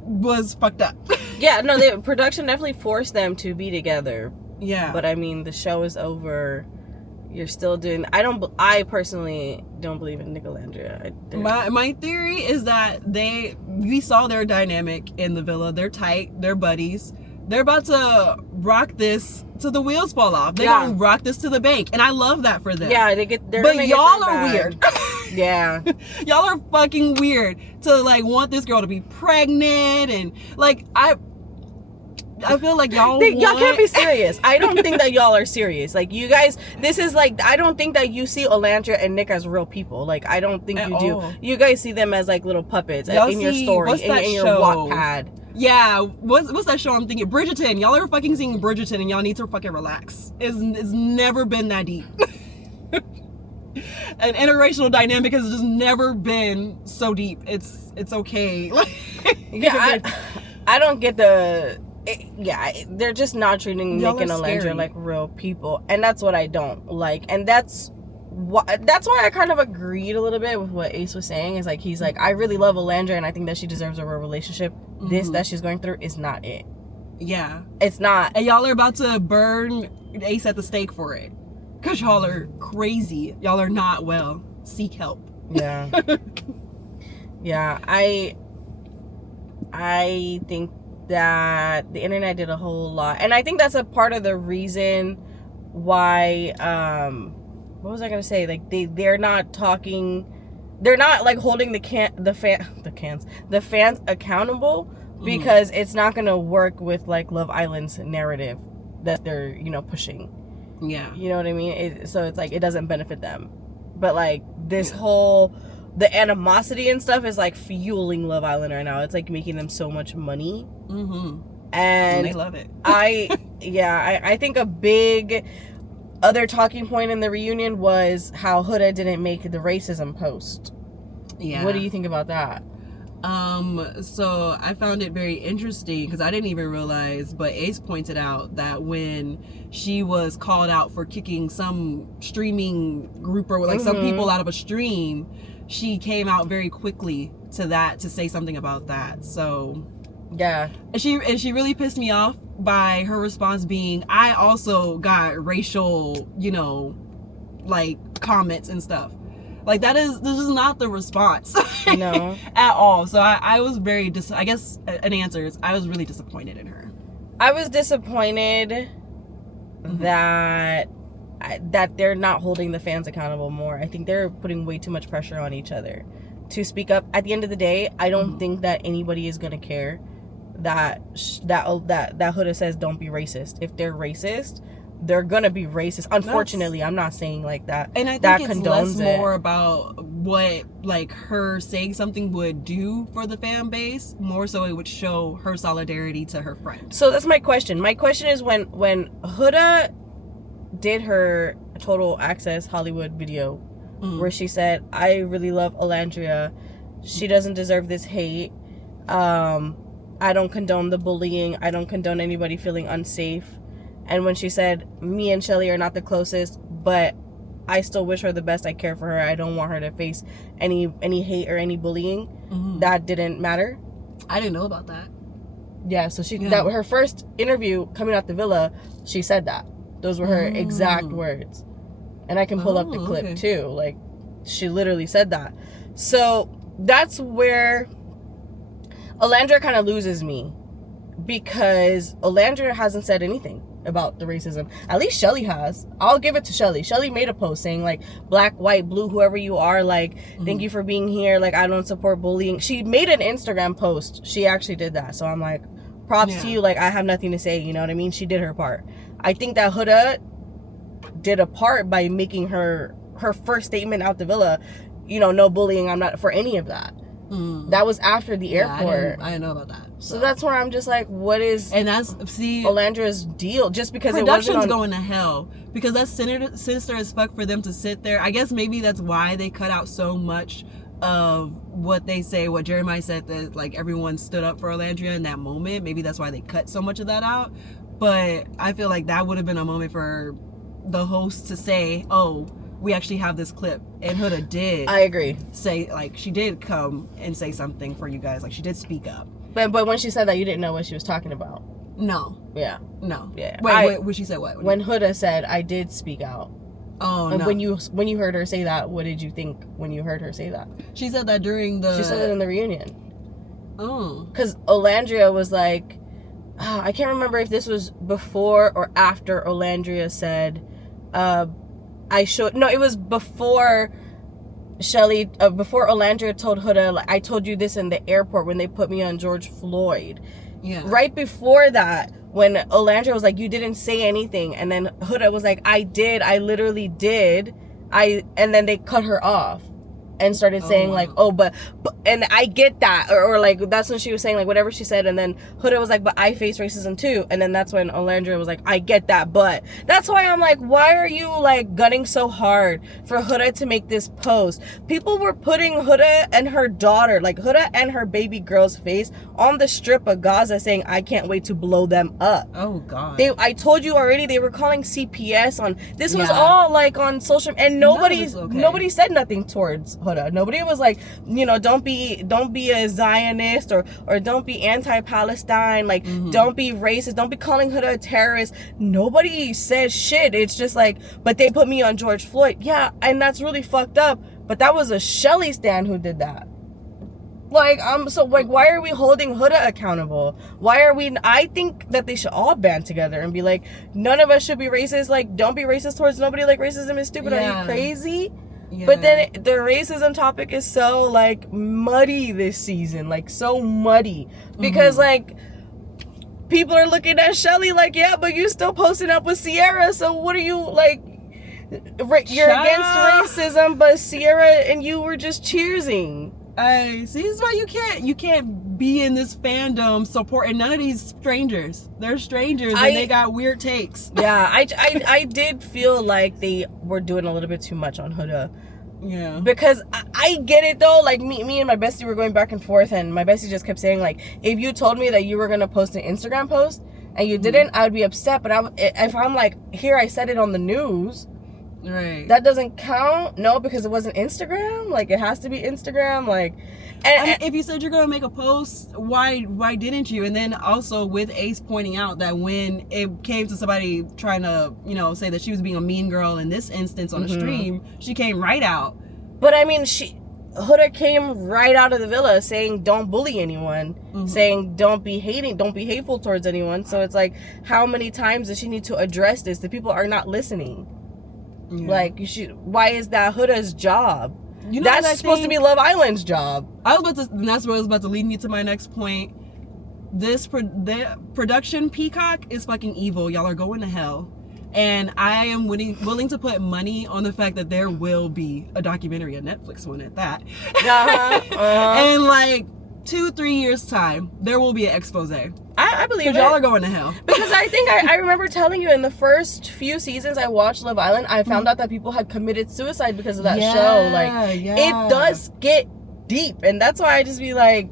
was fucked up. Yeah, no, the production definitely forced them to be together. Yeah, but I mean, the show is over. You're still doing. I personally don't believe in Nick Alandra. My theory is that we saw their dynamic in the villa. They're tight. They're buddies. They're about to rock this till the wheels fall off. They're gonna rock this to the bank, and I love that for them. Yeah, but y'all are weird. Yeah, y'all are fucking weird to like want this girl to be pregnant and like I feel like y'all can't be serious. I don't think that y'all are serious. Like, you guys, this is like, I don't think that you see Alandra and Nick as real people. Like, I don't think you do. You guys see them as like little puppets in your story, in your Wattpad. Yeah, what's that show I'm thinking? Bridgerton. Y'all are fucking seeing Bridgerton and y'all need to fucking relax. It's never been that deep. An interracial dynamic has just never been so deep. It's okay. Yeah, I don't get they're just not treating Nick and Alandra like real people, and that's what I don't like. And that's why I kind of agreed a little bit with what Ace was saying. Is like, he's like, I really love Alandra and I think that she deserves a real relationship. Mm-hmm. This that she's going through is not it. Yeah, it's not. And y'all are about to burn Ace at the stake for it because y'all are crazy. Y'all are not well. Seek help. Yeah. Yeah, I think that the internet did a whole lot, and I think that's a part of the reason why what was I gonna say, like they're not like holding the fans accountable, because it's not gonna work with like Love Island's narrative that they're, you know, pushing. Yeah, you know what I mean? So it's like it doesn't benefit them, but like this whole the animosity and stuff is like fueling Love Island right now. It's like making them so much money. Mm-hmm. And they love it. I think a big other talking point in the reunion was how Huda didn't make the racism post. Yeah. What do you think about that? So I found it very interesting because I didn't even realize, but Ace pointed out that when she was called out for kicking some streaming group or like some people out of a stream, she came out very quickly to say something about that. So yeah, and she really pissed me off by her response being, I also got racial, you know, like comments and stuff. Like this is not the response. No. At all. So I was very I guess an answer is I was really disappointed in her. I was disappointed that they're not holding the fans accountable more. I think they're putting way too much pressure on each other to speak up. At the end of the day, I don't think that anybody is gonna care that Huda says don't be racist. If they're racist, they're gonna be racist. Unfortunately, I'm not saying like that. And I think it's less more about what like her saying something would do for the fan base, more so it would show her solidarity to her friend. So that's my question. My question is when Huda did her Total Access Hollywood video where she said, I really love Alandria. She doesn't deserve this hate. I don't condone the bullying. I don't condone anybody feeling unsafe. And when she said, me and Shelly are not the closest, but I still wish her the best. I care for her. I don't want her to face any hate or any bullying. That didn't matter. I didn't know about that. Yeah, so that her first interview coming out the villa, she said that. Those were her exact words. And I can pull up the clip too. Like, she literally said that. So that's where Olandra kind of loses me, because Olandra hasn't said anything about the racism. At least Shelly has. I'll give it to Shelly. Shelly made a post saying, like, black, white, blue, whoever you are, like, thank you for being here. Like, I don't support bullying. She made an Instagram post. She actually did that. So I'm like, props to you. Like, I have nothing to say. You know what I mean? She did her part. I think that Huda did a part by making her first statement out the villa, you know, no bullying. I'm not for any of that. That was after the airport. I didn't know about that. So that's where I'm just like, what is Olandra's deal? Just because production's going to hell, because that's sinister as fuck for them to sit there. I guess maybe that's why they cut out so much of what they say, what Jeremiah said, that like everyone stood up for Olandria in that moment. Maybe that's why they cut so much of that out. But I feel like that would have been a moment for the host to say, oh, we actually have this clip. And Huda did. I agree. Say, like, she did come and say something for you guys. Like, she did speak up. But when she said that, you didn't know what she was talking about. No. Yeah. No. Yeah. Wait, when she said what? When Huda said, I did speak out. Oh, and no. When you heard her say that, what did you think when you heard her say that? She said that during the... She said it in the reunion. Oh. Because Olandria was like... I can't remember if this was before or after Olandria said... No, it was before Shelly, before Olandria told Huda, like, I told you this in the airport when they put me on George Floyd. Yeah. Right before that, when Olandria was like, you didn't say anything. And then Huda was like, I did. I literally did. And then they cut her off and started saying like, oh, but and I get that, or like, that's when she was saying like whatever she said, and then Huda was like, but I face racism too. And then that's when Olandria was like, I get that, but that's why I'm like, why are you like gunning so hard for Huda to make this post? People were putting Huda and her daughter, like Huda and her baby girl's face on the strip of Gaza, saying, I can't wait to blow them up. Oh God. I told you already, they were calling CPS on this. Was all like on social, and nobody said nothing towards Huda. Nobody was like, you know, don't be a Zionist, or don't be anti-Palestine, like don't be racist, don't be calling Huda a terrorist. Nobody said shit. It's just like, but they put me on George Floyd. Yeah, and that's really fucked up. But that was a Shelly stan who did that. Like, so like, why are we holding Huda accountable? Why are we? I think that they should all band together and be like, none of us should be racist. Like, don't be racist towards nobody. Like, racism is stupid. Are you crazy? Yeah. But then the racism topic is so like muddy this season, like so muddy, because like people are looking at Shelly like, yeah, but you still posting up with Sierra, so what are you like? You're against racism, but Sierra and you were just cheersing. See, this is why you can't be in this fandom supporting none of these strangers. They're strangers and they got weird takes. Yeah, I did feel like they were doing a little bit too much on Huda. Yeah. Because I get it though. Like me and my bestie were going back and forth, and my bestie just kept saying like, if you told me that you were gonna post an Instagram post and you didn't, I would be upset. But if I'm like, here, I said it on the news. Right. That doesn't count. No, because it wasn't Instagram. Like, it has to be Instagram. Like, and if you said you're going to make a post, why didn't you? And then also with Ace pointing out that when it came to somebody trying to, you know, say that she was being a mean girl in this instance on a stream, she came right out. But I mean, Huda came right out of the villa saying don't bully anyone, saying don't be hateful towards anyone. So it's like, how many times does she need to address this? The people are not listening. Yeah. Like, why is that Huda's job? You know, that's supposed to be Love Island's job. And that's what was about to lead me to my next point. The production Peacock is fucking evil. Y'all are going to hell. And I am willing to put money on the fact that there will be a documentary, a Netflix one at that. And like 2-3 years time, there will be an expose. I believe it. Y'all are going to hell. Because I think I remember telling you in the first few seasons I watched Love Island, I found out that people had committed suicide because of that show. Like, it does get deep, and that's why I just be like,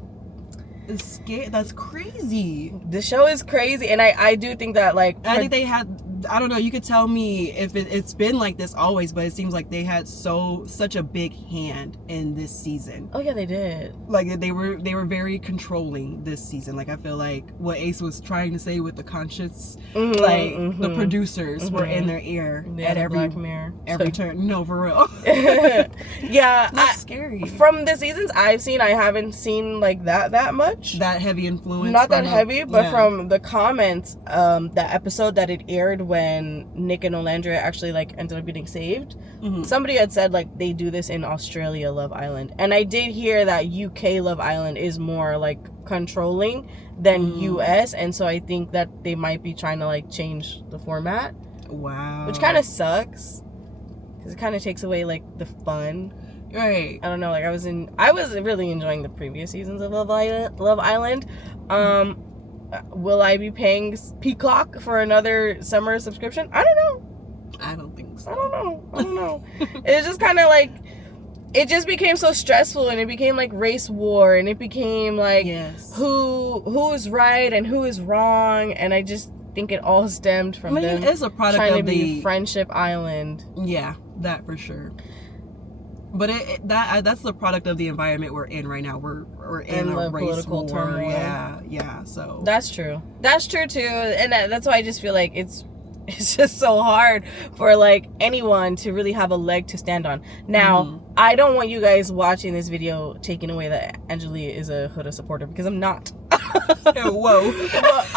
that's crazy. The show is crazy, and I do think that like, I think I don't know, you could tell me if it's been like this always, but it seems like they had such a big hand in this season. Oh yeah, they did. Like they were very controlling this season. Like I feel like what Ace was trying to say with the conscience, the producers were in their ear at every turn. No, for real. Yeah, that's scary. From the seasons I've seen, I haven't seen like that much. That heavy influence. Not that heavy, but from the comments, the episode that it aired when Nick and Olandria actually like ended up getting saved, somebody had said like they do this in Australia Love Island, and I did hear that UK Love Island is more like controlling than US, and so I think that they might be trying to like change the format. Wow. Which kind of sucks because it kind of takes away like the fun. Right. I don't know, like I was really enjoying the previous seasons of Love Island. Will I be paying Peacock for another summer subscription? I don't know. I don't think so. I don't know. It's just kind of like, it just became so stressful, and it became like race war, and it became like who is right and who is wrong, and I just think it all stemmed from them it's a product trying of to be Friendship Island. Yeah, that for sure. But that's the product of the environment we're in right now. We're in a race political war. turmoil. Yeah. So that's true too, and that's why I just feel like it's just so hard for like anyone to really have a leg to stand on. Now, I don't want you guys watching this video taking away that Anjali is a Huda supporter, because I'm not. Whoa. But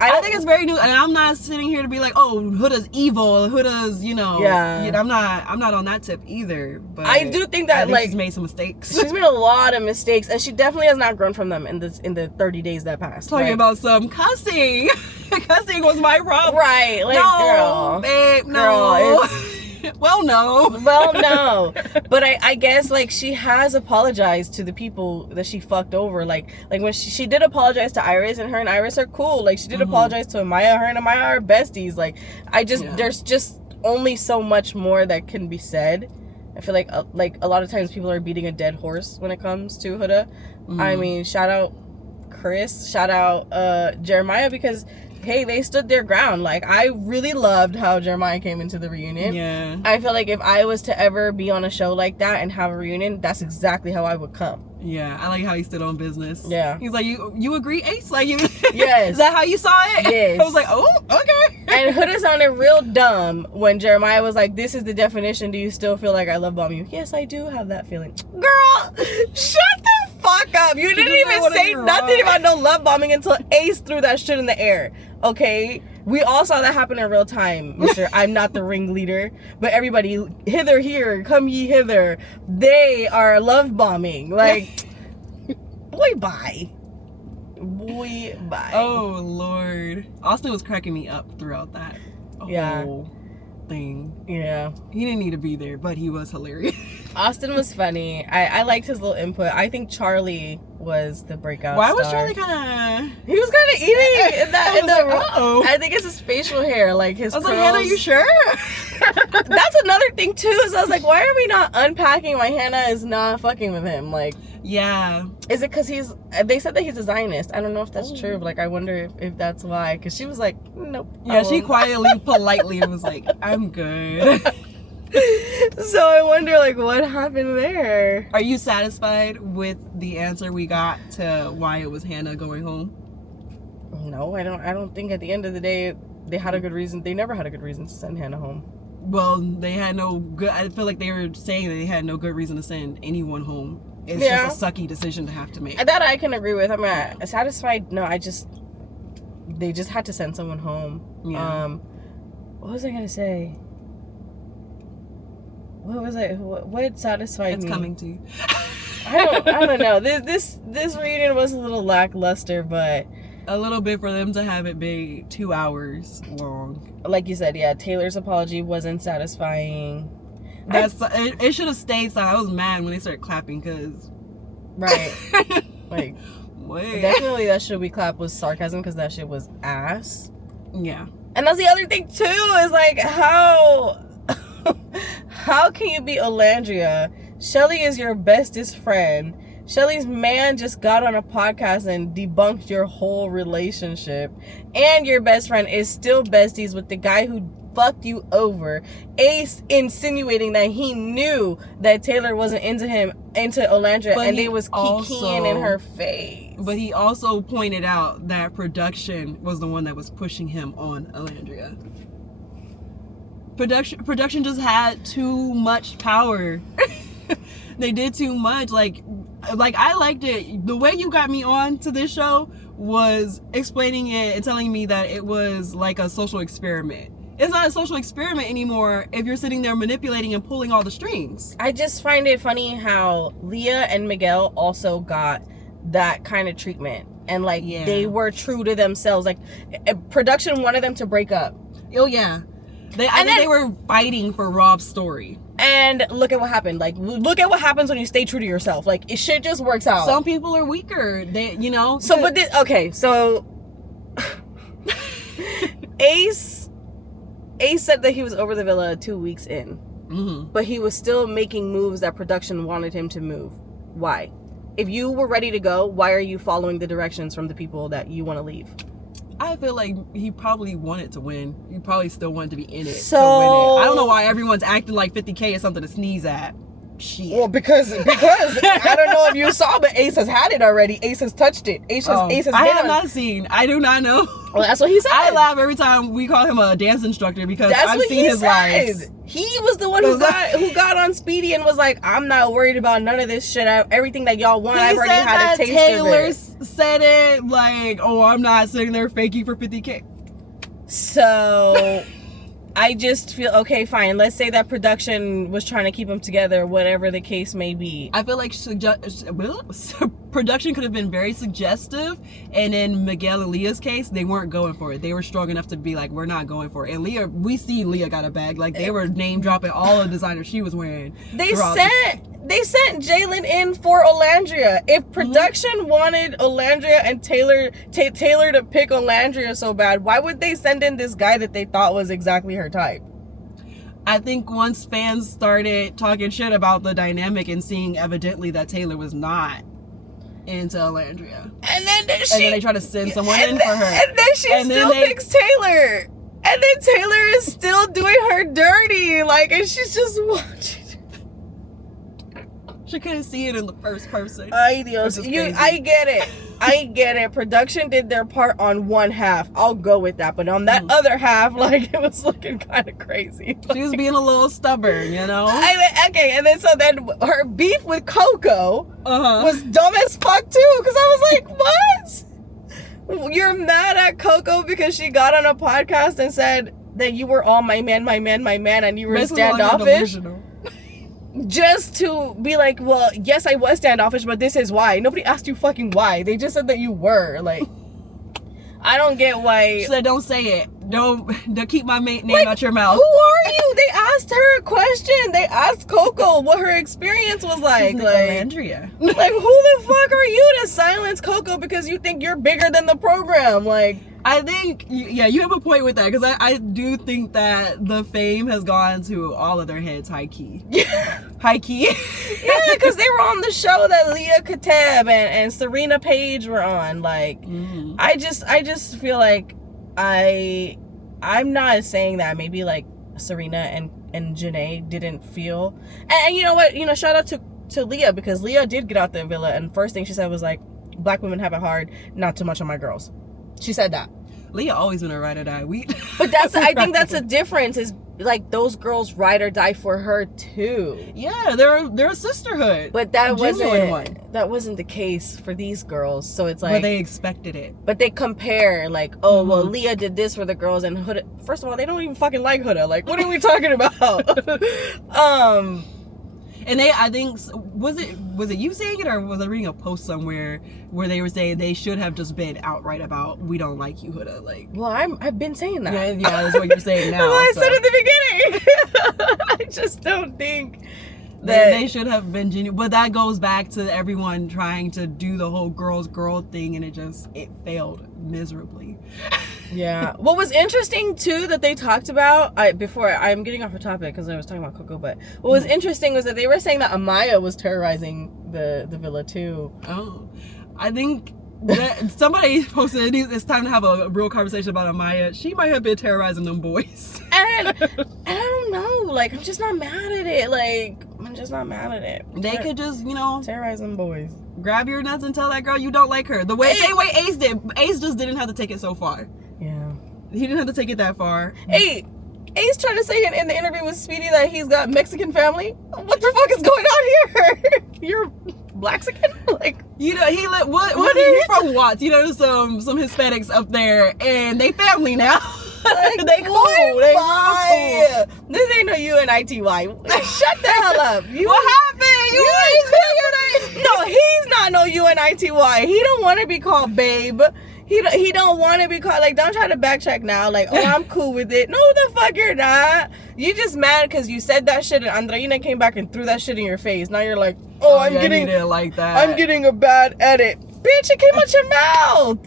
I think it's very new, and I'm not sitting here to be like, oh, Huda's evil, Huda's, I'm not on that tip either. But I do think that she's made some mistakes. She's made a lot of mistakes, and she definitely has not grown from them in the 30 days that passed. Talking about some cussing. Cussing was my problem. Right. Like, no, girl. Babe, no. Well, no. But I guess like she has apologized to the people that she fucked over. Like when she did apologize to Iris, and her and Iris are cool. Like she did apologize to Amaya. Her and Amaya are besties. Like there's just only so much more that can be said. I feel like a lot of times people are beating a dead horse when it comes to Huda. I mean, shout out Chris, shout out Jeremiah, because hey, they stood their ground. Like, I really loved how Jeremiah came into the reunion. Yeah. I feel like if I was to ever be on a show like that and have a reunion, that's exactly how I would come. Yeah, I like how he stood on business. Yeah. He's like, you agree, Ace? Like, you... Yes. Is that how you saw it? Yes. I was like, oh, okay. And Huda sounded real dumb when Jeremiah was like, this is the definition. Do you still feel like I love bomb you? Yes, I do have that feeling. Girl, shut the fuck up. You didn't even say nothing about no love bombing until Ace threw that shit in the air. Okay? We all saw that happen in real time, Mr. I'm not the ringleader, but everybody hither here, come ye hither. They are love bombing. Like, boy, bye. Boy, bye. Oh, Lord. Austin was cracking me up throughout that whole thing. Yeah. He didn't need to be there, but he was hilarious. Austin was funny. I liked his little input. I think Charlie was the breakout Why star. was Charlie kind of... He was kind of eating in that. Uh-oh. I think it's his facial hair, like his curls. I was like, Hannah, you sure? That's another thing too. So I was like, why are we not unpacking why Hannah is not fucking with him? Like, yeah. Is it because they said that he's a Zionist. I don't know if that's true, but like, I wonder if that's why. Because she was like, nope. Yeah, she quietly, politely was like, I'm good. So I wonder, like, what happened there? Are you satisfied with the answer we got to why it was Hannah going home? No, I don't think at the end of the day they had a good reason. They never had a good reason to send Hannah home. Well, they had no good... I feel like they were saying that they had no good reason to send anyone home. It's just a sucky decision to have to make. That I can agree with. I mean, satisfied? No, they just had to send someone home. Yeah. What was I gonna say? What was I? What satisfied me? It's coming to you. I don't know. This reunion was a little lackluster, but a little bit for them to have it be 2 hours long. Like you said, yeah. Taylor's apology wasn't satisfying. It should have stayed silent. I was mad when they started clapping because. Right. Like. What? Definitely, that shit we clapped was sarcasm because that shit was ass. Yeah. And that's the other thing too. Is like how can you be Olandria? Shelly is your bestest friend. Shelly's man just got on a podcast and debunked your whole relationship, and your best friend is still besties with the guy who fucked you over. Ace insinuating that he knew that Taylor wasn't into Olandria, and they was kikiing in her face. But he also pointed out that production was the one that was pushing him on Olandria. Production just had too much power. They did too much. Like I liked it. The way you got me on to this show was explaining it and telling me that it was like a social experiment. It's not a social experiment anymore if you're sitting there manipulating and pulling all the strings. I just find it funny how Leah and Miguel also got that kind of treatment. And like, they were true to themselves. Like, production wanted them to break up. Oh, yeah. I think they were fighting for Rob's story. And look at what happened. Like, look at what happens when you stay true to yourself. Like, it shit just works out. Some people are weaker. They, you know. So, but this, okay, so Ace said that he was over the villa 2 weeks in. Mm-hmm. But he was still making moves that production wanted him to move. Why? If you were ready to go, why are you following the directions from the people that you want to leave? I feel like he probably wanted to win. He probably still wanted to be in it so, to win it. I don't know why everyone's acting like 50K is something to sneeze at. Shit. Well, because I don't know if you saw, but Ace has had it already. Ace has touched it. Ace has I have not seen. I do not know. Well, that's what he said. I laugh every time we call him a dance instructor because I've seen his lives. He was the one who got on Speedy and was like, I'm not worried about none of this shit. Everything that y'all want, I've already had a taste of it. Taylor said it like, oh, I'm not sitting there faking for 50K. So I just feel, okay, fine. Let's say that production was trying to keep them together, whatever the case may be. I feel like production could have been very suggestive, and in Miguel and Leah's case, they weren't going for it. They were strong enough to be like, we're not going for it. And Leah, we see Leah got a bag. Like, they were name dropping all the designers she was wearing. They sent Jalen in for Olandria. If production wanted Olandria and Taylor to pick Olandria so bad, why would they send in this guy that they thought was exactly her type? I think once fans started talking shit about the dynamic and seeing evidently that Taylor was not into Olandria, and then they try to send someone in for her, and then she still picks Taylor, and then Taylor is still doing her dirty, like, and she's just watching. She couldn't see it in the first person. Ay Dios. I get it. Production did their part on one half. I'll go with that. But on that other half, like, it was looking kind of crazy. She was being a little stubborn, you know? Okay, and then her beef with Coco was dumb as fuck too. Because I was like, what? You're mad at Coco because she got on a podcast and said that you were all my man, and you were standoffish? Just to be like, well, yes, I was standoffish, but this is why. Nobody asked you fucking why. They just said that you were. Like, I don't get why. She said, don't say it. Don't keep my name out your mouth. Who are you? They asked her a question. They asked Coco what her experience was like. Olandria. Like, who the fuck are you to silence Coco because you think you're bigger than the program? Like, I think, you have a point with that, because I do think that the fame has gone to all of their heads high key. High key. Yeah, because they were on the show that Leah Kateb and Serena Page were on. Like, I just feel like I'm not saying that maybe like Serena and Janae didn't feel, and you know what, shout out to Leah, because Leah did get out the villa, and first thing she said was like, black women have it hard, not too much on my girls. She said that. Leah always been a ride or die. But I think that's a difference, is like those girls ride or die for her too. Yeah, they're a sisterhood. But that wasn't the case for these girls. So it's like, but they expected it. But they compare like, oh well, Leah did this for the girls, and Huda. First of all, they don't even fucking like Huda. Like, what are we talking about? And I think, was it you saying it, or was I reading a post somewhere where they were saying they should have just been outright about, we don't like you, Huda. Like, well, I've been saying that. Yeah, that's what you're saying now. That's what I said at the beginning. I just don't think that they should have been genuine. But that goes back to everyone trying to do the whole girl thing, and it failed miserably. Yeah. What was interesting too that they talked about, before I'm getting off the topic because I was talking about Coco, but what was interesting was that they were saying that Amaya was terrorizing the villa too. Oh, I think that somebody posted it's time to have a real conversation about Amaya. She might have been terrorizing them boys. And I don't know, like, I'm just not mad at it. Like, I'm just not mad at it. They could just, terrorize them boys. Grab your nuts and tell that girl you don't like her. Same way Ace did. Ace just didn't have to take it so far. Yeah. He didn't have to take it that far. Hey, Ace trying to say in the interview with Speedy that he's got Mexican family. What the fuck is going on here? You're Blaxican? Like, he he's from Watts. Some Hispanics up there, and they family now. Like, they cool. They cool. This ain't no UNITY. Shut the hell up. What happened? No, he's not no UNITY. He don't want to be called babe. He don't want to be called, like, don't try to backtrack now, like, oh, I'm cool with it. No, the fuck you're not. You just mad because you said that shit and Andreina came back and threw that shit in your face. Now you're like, he didn't like that. I'm getting a bad edit. Bitch, it came out your mouth.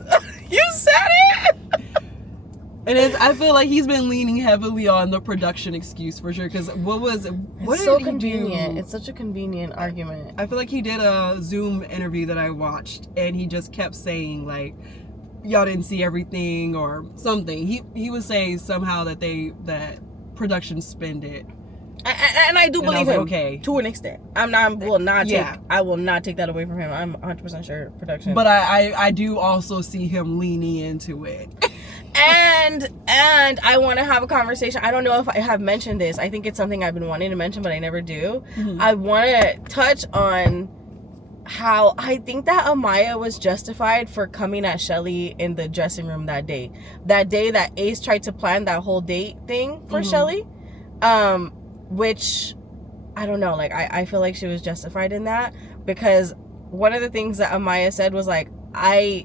You said it. I feel like he's been leaning heavily on the production excuse for sure. Because it's so convenient. It's such a convenient argument. I feel like he did a Zoom interview that I watched, and he just kept saying, like, y'all didn't see everything or something. He was saying somehow that production spend it. And I do believe him, okay, to an extent. I will not take that away from him. I'm 100% sure production. But I do also see him leaning into it. And I want to have a conversation. I don't know if I have mentioned this. I think it's something I've been wanting to mention, but I never do. Mm-hmm. I want to touch on how I think that Amaya was justified for coming at Shelly in the dressing room that day. That day that Ace tried to plan that whole date thing for Shelly. Which, I don't know, like, I feel like she was justified in that, because one of the things that Amaya said was, like,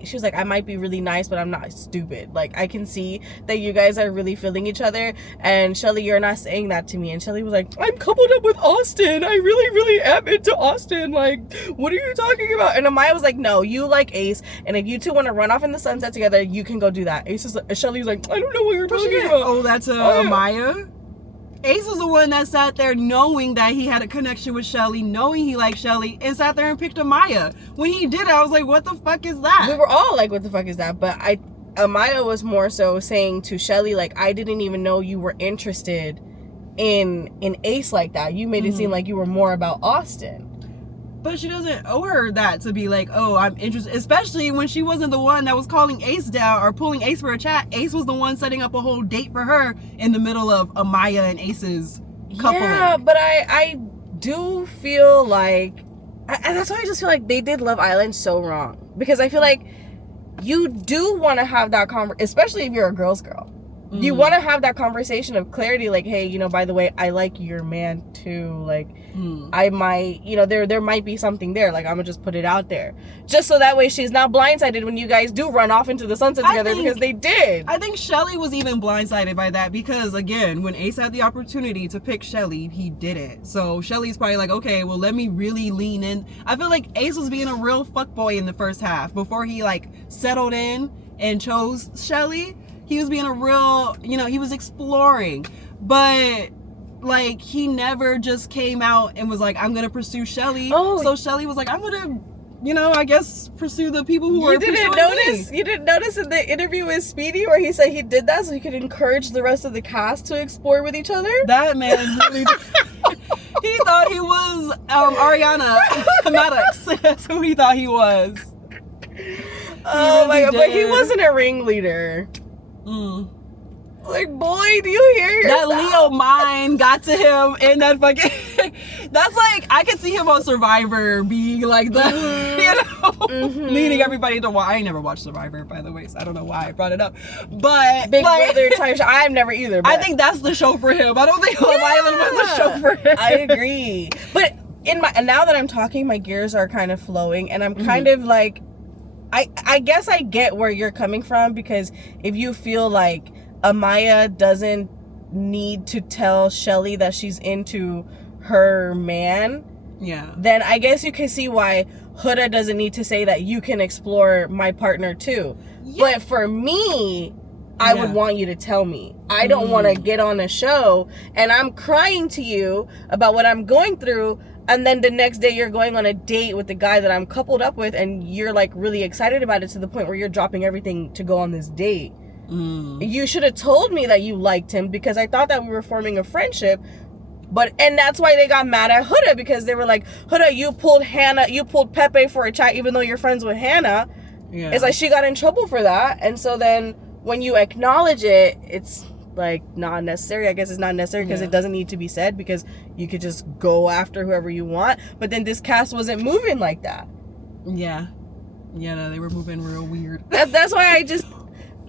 she was like, I might be really nice, but I'm not stupid. Like, I can see that you guys are really feeling each other, and Shelly, you're not saying that to me. And Shelly was like, I'm coupled up with Austin. I really, really am into Austin. Like, what are you talking about? And Amaya was like, no, you like Ace, and if you two want to run off in the sunset together, you can go do that. Shelly was like, I don't know what you're talking about. Oh, that's Amaya? Ace was the one that sat there knowing that he had a connection with Shelly, knowing he liked Shelly, and sat there and picked Amaya. When he did it, I was like, what the fuck is that? We were all like, what the fuck is that? But Amaya was more so saying to Shelly, like, I didn't even know you were interested in Ace like that. You made it seem like you were more about Austin. But she doesn't owe her that to be like, oh, I'm interested. Especially when she wasn't the one that was calling Ace down or pulling Ace for a chat. Ace was the one setting up a whole date for her in the middle of Amaya and Ace's coupling. Yeah, but I do feel like, and that's why I just feel like they did Love Island so wrong. Because I feel like you do want to have that conversation, especially if you're a girl's girl. You want to have that conversation of clarity, like, hey, by the way, I like your man too. Like, I might, there might be something there. Like, I'm gonna just put it out there, just so that way she's not blindsided when you guys do run off into the sunset together, because they did. I think Shelly was even blindsided by that, because again, when Ace had the opportunity to pick Shelly, he didn't. So Shelly's probably like, okay, well, let me really lean in. I feel like Ace was being a real fuckboy in the first half before he like settled in and chose Shelly. He was being a real, he was exploring, but like he never just came out and was like, I'm gonna pursue Shelly. Oh, so Shelly was like, I'm gonna, I guess pursue the people who are pursuing me. You didn't notice in the interview with Speedy where he said he did that so he could encourage the rest of the cast to explore with each other? That man really he thought he was Ariana Maddox. That's who he thought he was. Oh my god, but he wasn't a ringleader. Like, boy, do you hear yourself? That Leo mind got to him in that fucking that's like, I could see him on Survivor being like the leading everybody to watch. I ain't never watched Survivor, by the way, so I don't know why I brought it up, but Big Brother type show. I've never either, but I think that's the show for him. I don't think Love Island was the show for him. I agree, but now that I'm talking, my gears are kind of flowing, and I'm kind of like, I guess I get where you're coming from, because if you feel like Amaya doesn't need to tell Shelly that she's into her man, then I guess you can see why Huda doesn't need to say that you can explore my partner too. But for me, I would want you to tell me. I don't want to get on a show and I'm crying to you about what I'm going through, and then the next day you're going on a date with the guy that I'm coupled up with, and you're like really excited about it to the point where you're dropping everything to go on this date. You should have told me that you liked him, because I thought that we were forming a friendship. And that's why they got mad at Huda, because they were like, Huda, you pulled Pepe for a chat even though you're friends with Hannah. Yeah. It's like she got in trouble for that. And so then when you acknowledge it, it's like not necessary. I guess it's not necessary because it doesn't need to be said, because you could just go after whoever you want. But then this cast wasn't moving like that. Yeah. Yeah, no, they were moving real weird. That's why I just...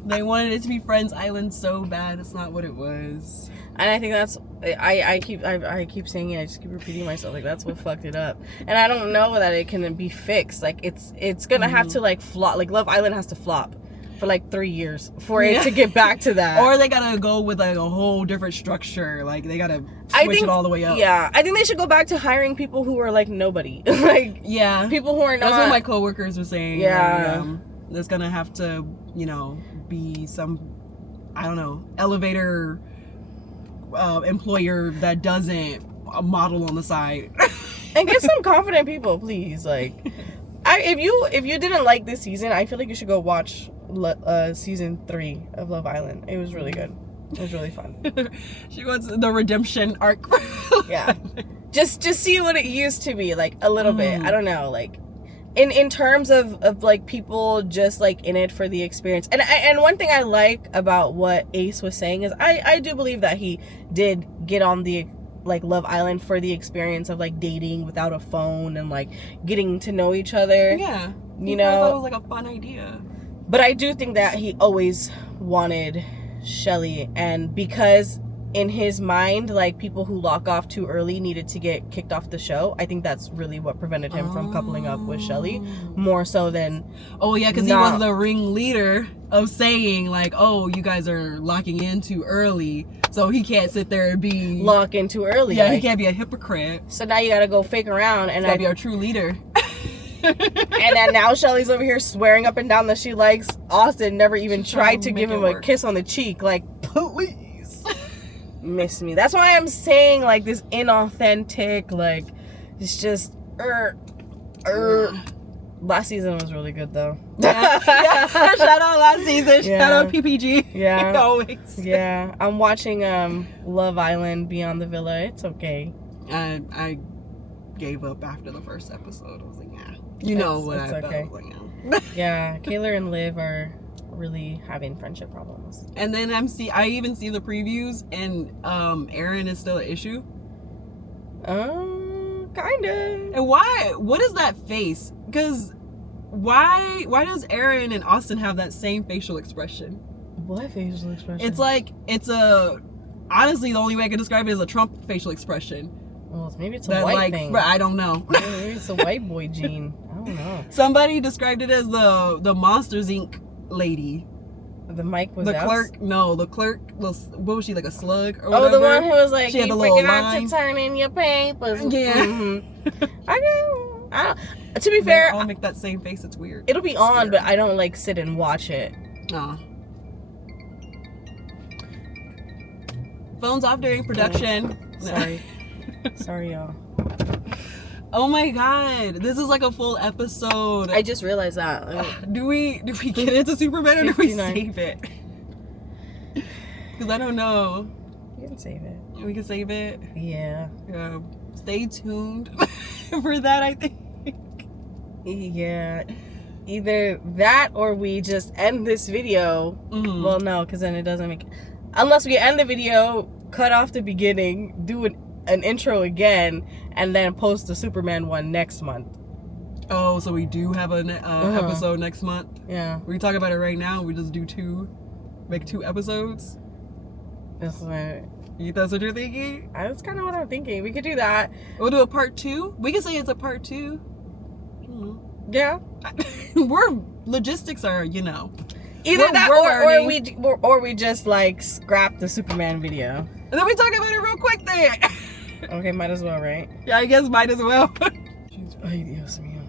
They wanted it to be Friends Island so bad. It's not what it was. And I think that's... I keep saying it. I just keep repeating myself. Like, that's what fucked it up. And I don't know that it can be fixed. Like, it's gonna have to, like, flop. Like, Love Island has to flop for, like, 3 years for it to get back to that. Or they gotta go with, like, a whole different structure. Like, they gotta switch it all the way up. Yeah. I think they should go back to hiring people who are, like, nobody. Like, people who are not... That's what my coworkers were saying. Yeah. Like, there's gonna have to, be some, I don't know, elevator employer that doesn't model on the side. And get some confident people, please. Like, if you didn't like this season, I feel like you should go watch season 3 of Love Island. It was really good. It was really fun. She wants the redemption arc. Yeah, just see what it used to be, like, a little bit. I don't know, like, in terms of like people just like in it for the experience. And one thing I like about what Ace was saying is I do believe that he did get on the, like, Love Island for the experience of, like, dating without a phone and, like, getting to know each other. Yeah, I thought it was, like, a fun idea. But I do think that he always wanted Shelly, and because in his mind, like, people who lock off too early needed to get kicked off the show. I think that's really what prevented him from coupling up with Shelly, more so than... Oh, yeah, because he was the ringleader of saying, like, oh, you guys are locking in too early, so he can't sit there and be... Lock in too early. Yeah, like, he can't be a hypocrite. So now you gotta go fake around, and... He's gotta be our true leader. And then now Shelly's over here swearing up and down that she likes Austin, never even tried to give him a kiss on the cheek. Like, please. Miss me. That's why I'm saying, like, this inauthentic, like, it's just last season was really good though. Yeah. Shout out last season. Shout out PPG. Yeah. Always. Yeah. I'm watching Love Island Beyond the Villa. It's okay. I gave up after the first episode. I was like, yeah. You know what I felt. Okay. Like, yeah. Yeah. Kayla and Liv are really having friendship problems. And then I even see the previews, and Aaron is still an issue. Kinda. And why? What is that face? Because why does Aaron and Austin have that same facial expression? What facial expression? It's like, honestly, the only way I can describe it is a Trump facial expression. Well, maybe it's a white thing. I don't know. Maybe it's a white boy gene. I don't know. Somebody described it as the Monsters Inc. lady. The mic was the out? clerk. No, the clerk was, what was she, like a slug or whatever? Oh, the one who was like, she had you the little forgot line to turn in your papers. Yeah. Mm-hmm. I to be fair, I'll make that same face. It's weird. It'll be on, but I don't like sit and watch it. Nah. Phones off during production. Sorry. Sorry, y'all. Oh my god, this is like a full episode. I just realized that. Do we get into Superman or do we save it? Because I don't know. You can save it. We can save it? Yeah. Stay tuned for that, I think. Yeah. Either that or we just end this video. Mm-hmm. Well, no, because then it doesn't make... Unless we end the video, cut off the beginning, do an intro again, and then post the Superman one next month. Oh, so we do have an episode next month? Yeah. We talk about it right now. We just do make 2 episodes. That's what... That's what you're thinking? That's kind of what I'm thinking. We could do that. We'll do a part 2. We can say it's a part 2. Mm-hmm. Yeah. Logistics are, you know. Either that or we just like scrap the Superman video. And then we talk about it real quick then. Okay, might as well, right? Yeah, I guess might as well. Ay, Dios mío.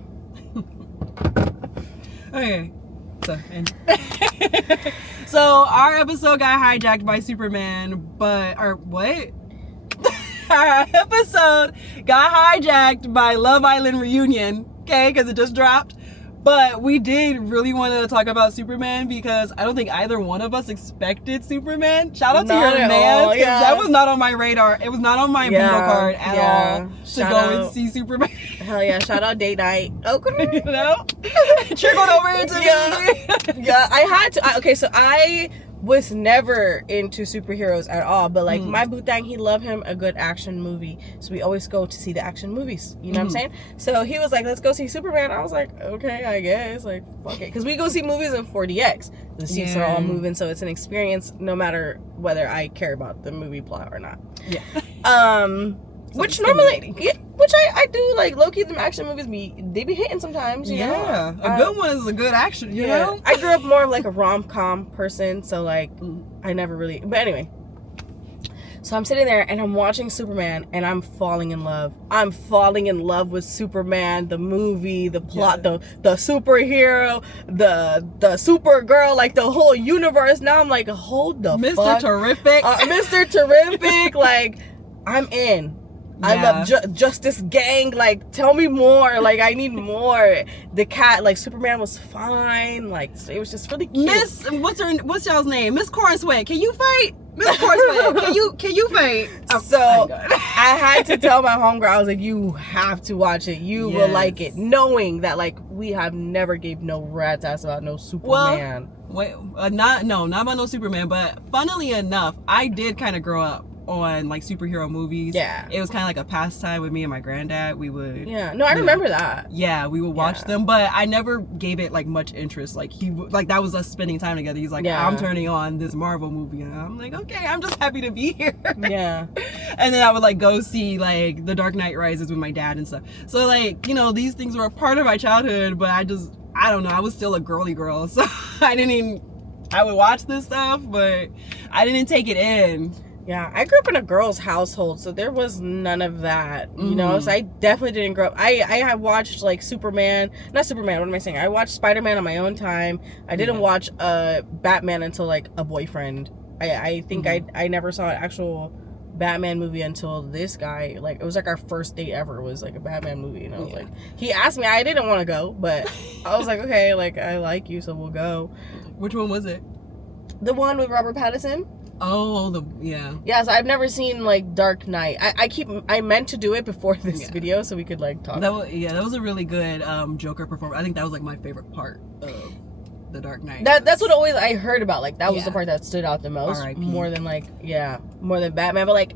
Okay. So our episode got hijacked by Superman, our episode got hijacked by Love Island Reunion, okay, because it just dropped. But we did really want to talk about Superman because I don't think either one of us expected Superman. Shout out to your man, because that was not on my radar. It was not on my bingo card at all to go and see Superman. Hell yeah! Shout out date night. Okay, you know, trickled over into me. Yeah, I had to. Okay, so I was never into superheroes at all, but like my boo thang, he loved him a good action movie, so we always go to see the action movies, you know what I'm saying? So he was like, let's go see Superman. I was like, okay, I guess, like, fuck it, because we go see movies in 4DX, the seats are all moving, so it's an experience no matter whether I care about the movie plot or not. Which normally, which I do, like, low-key, them action movies, they be hitting sometimes, you know? A good one is a good action, you know? I grew up more of, like, a rom-com person, so, like, I never really, but anyway. So I'm sitting there, and I'm watching Superman, and I'm falling in love. I'm falling in love with Superman, the movie, the plot, the superhero, the Supergirl, like, the whole universe. Now I'm like, hold the Mr. fuck. Terrific. Mr. Terrific, like, I'm in. I love Justice Gang. Like, tell me more. Like, I need more. The cat, like, Superman was fine. Like, it was just really cute. What's y'all's name? Miss Cornsway. Can you fight? Miss Cornsway. Can you fight? So I had to tell my homegirl. I was like, you have to watch it. You will like it, knowing that like we have never gave no rat's ass about no Superman. Not about no Superman. But funnily enough, I did kind of grow up on like superhero movies. It was kind of like a pastime with me and my granddad. We would I remember that. We would watch them, but I never gave it like much interest. Like that was us spending time together. He's like, I'm turning on this Marvel movie, and I'm like, okay, I'm just happy to be here. And then I would like go see like The Dark Knight Rises with my dad and stuff. So like, you know, these things were a part of my childhood, but I don't know, I was still a girly girl, so I would watch this stuff, but I didn't take it in. Yeah, I grew up in a girl's household, so there was none of that, you know, so I definitely didn't grow up. I have watched, like, not Superman, what am I saying? I watched Spider-Man on my own time. I didn't watch Batman until, like, a boyfriend. I think I never saw an actual Batman movie until this guy, like, it was, like, our first date ever was, like, a Batman movie, and I was like, he asked me, I didn't want to go, but I was like, okay, like, I like you, so we'll go. Which one was it? The one with Robert Pattinson. Oh, so I've never seen like Dark Knight. I meant to do it before this video so we could like talk. That was a really good Joker performance. I think that was like my favorite part of The Dark Knight. That's what always I heard about. Like that was the part that stood out the most. R.I.P. More than Batman. But like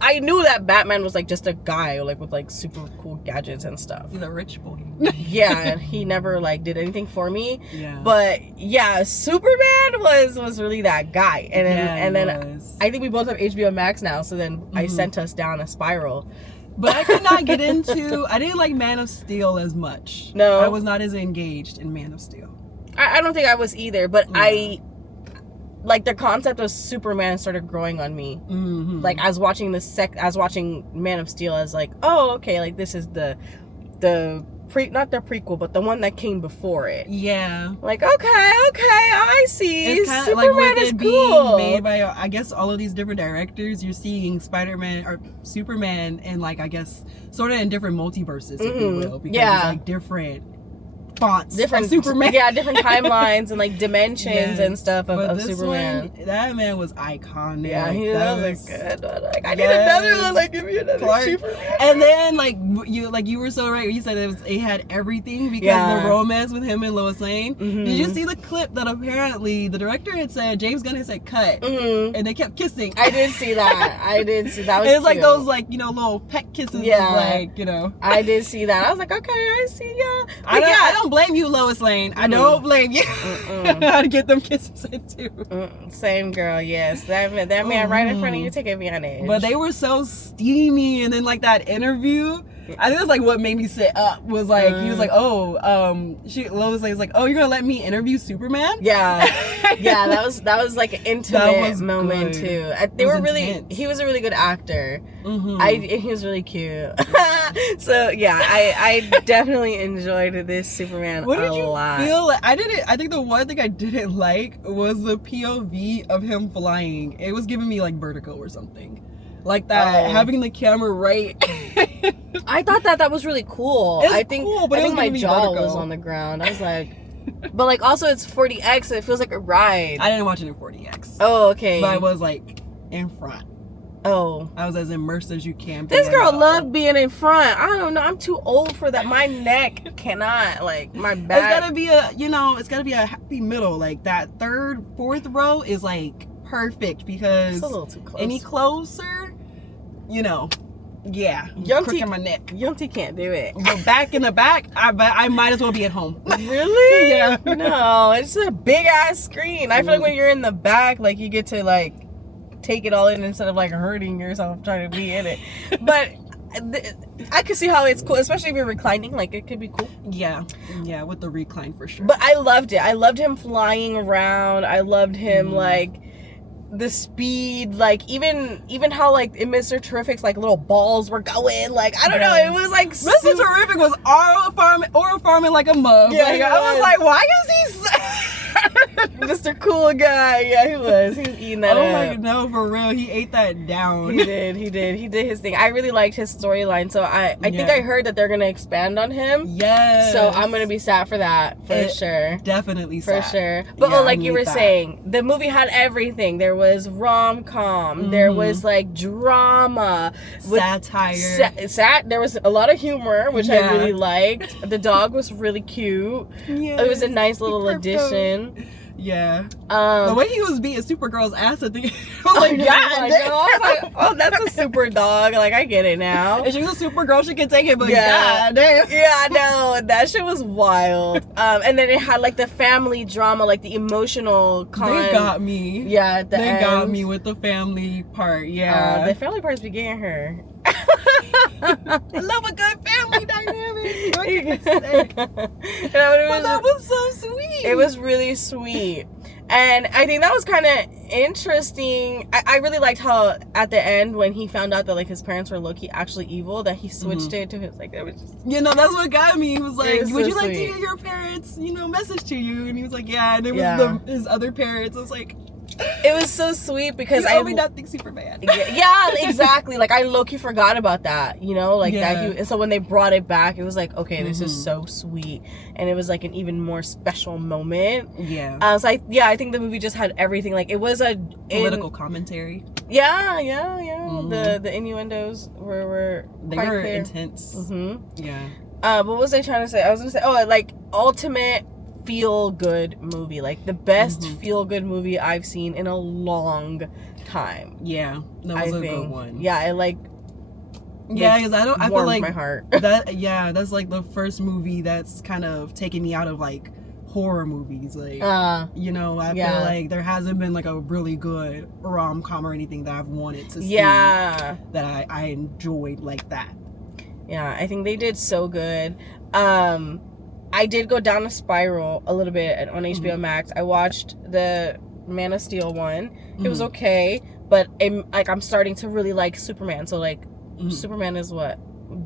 I knew that Batman was like just a guy like with like super cool gadgets and stuff. He's a rich boy. And he never like did anything for me. Yeah. But Superman was really that guy. And then I think we both have HBO Max now. So then I sent us down a spiral. But I could not get into. I didn't like Man of Steel as much. No, I was not as engaged in Man of Steel. I don't think I was either, but I like the concept of Superman started growing on me. Like I was watching watching Man of Steel as like, oh, okay, like this is not the prequel, but the one that came before it. Like okay, I see. It's kind of like with it being made by I guess all of these different directors. You're seeing Spider-Man or Superman and like I guess sort of in different multiverses, if you will, because it's like different fonts, different Superman, different timelines and like dimensions and stuff of Superman. That man was iconic. He was good. Like I need another one. Like give me another Superman. And then like you were so right. You said it had everything because the romance with him and Lois Lane. Did you see the clip that apparently the director had said James Gunn had said cut, and they kept kissing? I did see that. That was. It was like those like little peck kisses. Like I did see that. I was like, okay, I see ya. I don't blame you, Lois Lane. I don't blame you. How to get them kisses in too. Same girl, yes. That man right in front of you, take advantage. But they were so steamy, and then like that interview, I think that's like what made me sit up. Was like he was like, Lois Lane was like, oh, you're gonna let me interview Superman? That was like an intimate moment good. Too. He was a really good actor. He was really cute. So yeah, I definitely enjoyed this Superman What did a you lot. feel like? I think the one thing I didn't like was the POV of him flying. It was giving me like vertigo or something. Like that, having the camera right. I thought that was really cool. It's I think cool, but I it think was my giving me jaw vertigo. was on the ground. I was like, but like also it's 40x, so it feels like a ride. I didn't watch it in 40x. Oh, okay. But I was like in front. Oh. I was as immersed as you can. This girl loved being in front. I don't know. I'm too old for that. My neck cannot, like, my back. It's gotta be a, it's gotta be a happy middle. Like that third, fourth row is like perfect because it's a little too close. Any closer, yeah, crooking my neck. Young T can't do it. But back in the back, I might as well be at home. Really? Yeah. No, it's a big ass screen. I feel like when you're in the back, like you get to like take it all in instead of like hurting yourself trying to be in it. But I can see how it's cool, especially if you're reclining. Like it could be cool. Yeah, with the recline for sure. But I loved it. I loved him flying around. I loved him like the speed, like even how like in Mr. Terrific's like little balls were going. Like I don't know, it was like Mr. Terrific was oral farming like a mug. Yeah, like, I was like, why is he? Mr. Cool Guy. Yeah, he was eating that up. My, no, for real, he ate that down. He did his thing. I really liked his storyline, so I think I heard that they're gonna expand on him. Yes. So I'm gonna be sad for that for sure. Definitely sad. For sure. But like you were saying, the movie had everything. There was rom-com, there was like drama, satire, there was a lot of humor, which I really liked. The dog was really cute. Yeah, it was a nice little addition. Yeah. The way he was beating Supergirl's ass at the end, I was like, I was like, oh, that's a super dog. Like, I get it now. If she was a Supergirl, she could take it, but God damn. Yeah, no, that shit was wild. And then it had like the family drama, like the emotional They got me. Yeah, they got me with the family part. Yeah. The family part's be getting her. I love a good family dynamic. What can I say? But that was so sweet. It was really sweet. And I think that was kind of interesting. I really liked how at the end when he found out that like his parents were low-key actually evil, that he switched it to his like it was just, that's what got me. He was like, was would so you like to sweet. hear your parents message to you? And he was like, yeah. And it was his other parents. I was like, it was so sweet because I told me not think Superman. Yeah, exactly. Like I low-key forgot about that, like that. And so when they brought it back, it was like, okay, this is so sweet, and it was like an even more special moment. Yeah. So I think the movie just had everything. Like it was a political commentary. Yeah. The innuendos were quite clear. Intense. Yeah. What was I trying to say? I was gonna say, like ultimate feel good movie, like the best feel good movie I've seen in a long time. Yeah, that was a good one. Yeah, I like. Yeah, because I feel like my heart. That's like the first movie that's kind of taken me out of like horror movies. Like, I feel like there hasn't been like a really good rom-com or anything that I've wanted to see. Yeah, that I enjoyed like that. Yeah, I think they did so good. I did go down a spiral a little bit on HBO Max. I watched the Man of Steel one. It was okay, but I'm starting to really like Superman. So like, Superman is what?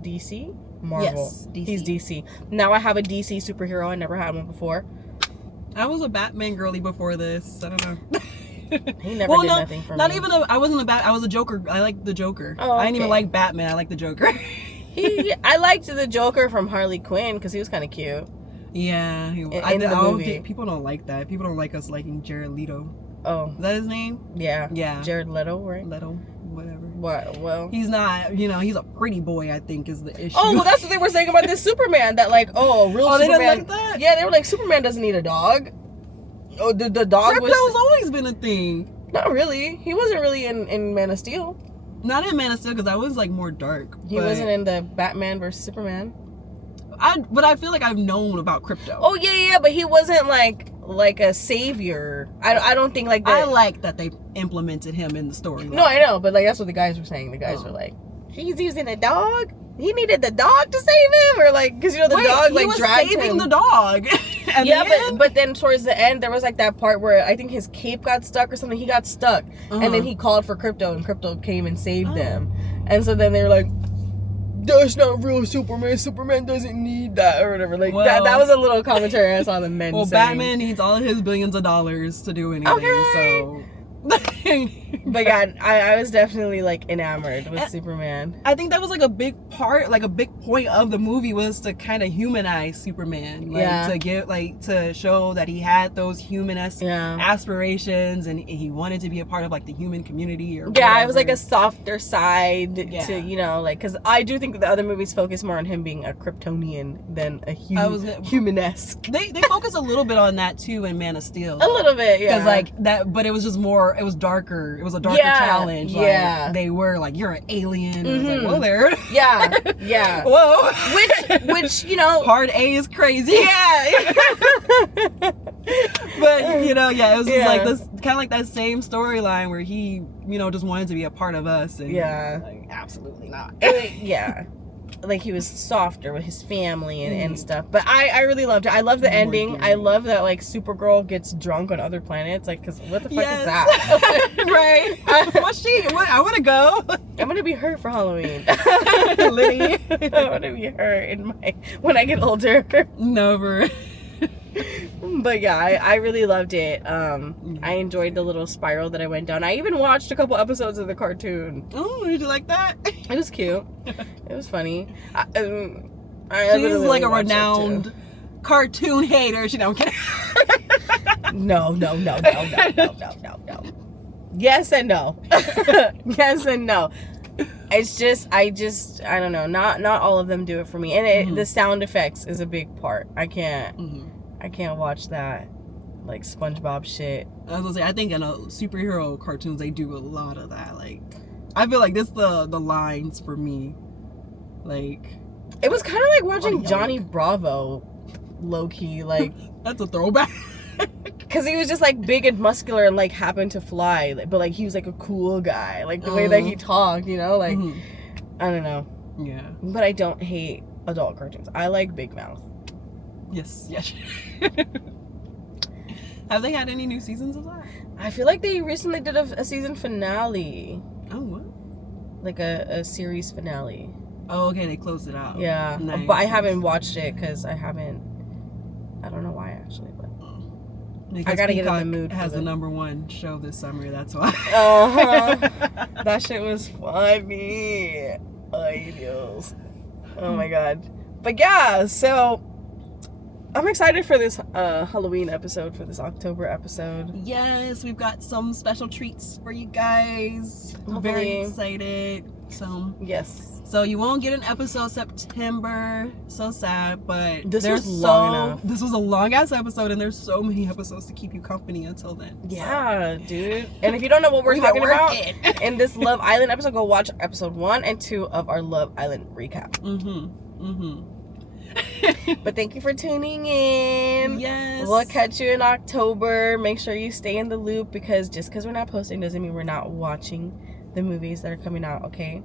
DC? Marvel. Yes, DC. He's DC. Now I have a DC superhero. I never had one before. I was a Batman girly before this. I don't know. He never did nothing for me. Not even I wasn't a Bat. I was a Joker. I like the Joker. Oh, okay. I didn't even like Batman. I like the Joker. I liked the Joker from Harley Quinn because he was kind of cute. Yeah, people don't like that. People don't like us liking Jared Leto. Oh, is that his name? Yeah. Jared Leto, right? Leto, whatever. What? Well, he's not. He's a pretty boy, I think, is the issue. Oh, well, that's what they were saying about this Superman. That like, Superman. They didn't like that? Yeah, they were like, Superman doesn't need a dog. Oh, the dog Crypto's always been a thing. Not really. He wasn't really in Man of Steel. Not in Man of Steel because that was like more dark. He wasn't in the Batman versus Superman. But I feel like I've known about Crypto. Oh yeah, but he wasn't like a savior. I don't think like that. I like that they implemented him in the story. No, I know, but like that's what the guys were saying. The guys were like, he's using a dog. He needed the dog to save him, or like because the dog like dragged him. He was saving the dog. But then towards the end there was like that part where I think his cape got stuck or something. He got stuck, and then he called for Crypto, and Crypto came and saved them. And so then they were like, that's not real Superman. Superman doesn't need that or whatever. Like, Well, that was a little commentary I saw the men well, saying. Batman needs all of his billions of dollars to do anything, so... But yeah, I was definitely like enamored with Superman. I think that was like a big part, like a big point of the movie was to kind of humanize Superman, like to get to show that he had those human-esque aspirations and he wanted to be a part of like the human community or whatever. It was like a softer side to, you know, like, because I do think that the other movies focus more on him being a Kryptonian than a human-esque. They focus a little bit on that too in Man of Steel, though. A little bit, yeah. Because like that, but it was just more. It was darker. It was a darker challenge. Like, they were like, you're an alien. It was like, whoa there. Yeah. Whoa. Which you know, hard A is crazy. Yeah. But you know, it was just like this kind of like that same storyline where he, you know, just wanted to be a part of us. And like, absolutely not. Like he was softer with his family and stuff, but I really loved it. I love the ending. I love that like Supergirl gets drunk on other planets, like, because what the fuck is that? Right. I want to go. I'm gonna be her for Halloween. Liddy. I want to be her when I get older. Never. But yeah, I really loved it. I enjoyed the little spiral that I went down. I even watched a couple episodes of the cartoon. Oh, did you like that? It was cute. It was funny. She's like a renowned cartoon hater. She don't care. No. Yes and no. Yes and no. It's just, I don't know. Not all of them do it for me. And the sound effects is a big part. I can't watch that, like SpongeBob shit. I was gonna say, I think in superhero cartoons they do a lot of that. Like, I feel like this the lines for me. Like, it was kind of like watching Johnny Bravo, low key. Like, that's a throwback. Because he was just like big and muscular and like happened to fly, but like he was like a cool guy. Like the way that he talked, you know, like I don't know. Yeah. But I don't hate adult cartoons. I like Big Mouth. Yes. Have they had any new seasons of that? I feel like they recently did a season finale. Oh, what? Like a series finale. Oh, okay, they closed it out. Yeah. Nice. But I haven't watched it because I don't know why actually, but because I gotta Peacock get in the mood. Has the #1 show this summer, that's why. That shit was funny. Ideals. Oh my god. But yeah, so I'm excited for this Halloween episode, for this October episode. Yes, we've got some special treats for you guys. I'm very excited. So yes. So you won't get an episode September. So sad, but this was long enough. This was a long ass episode, and there's so many episodes to keep you company until then. Yeah, dude. And if you don't know what we're talking about in this Love Island episode, go watch episode 1 and 2 of our Love Island recap. But thank you for tuning in. Yes. We'll catch you in October. Make sure you stay in the loop, because just because we're not posting doesn't mean we're not watching the movies that are coming out, okay?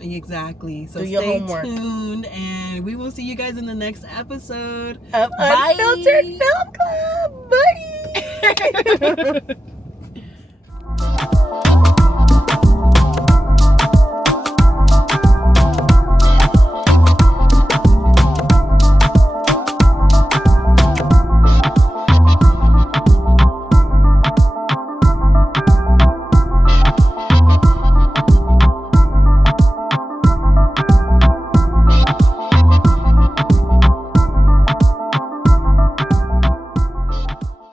Exactly. So do your stay homework. tuned, and we will see you guys in the next episode of Unfiltered Film Club. Bye.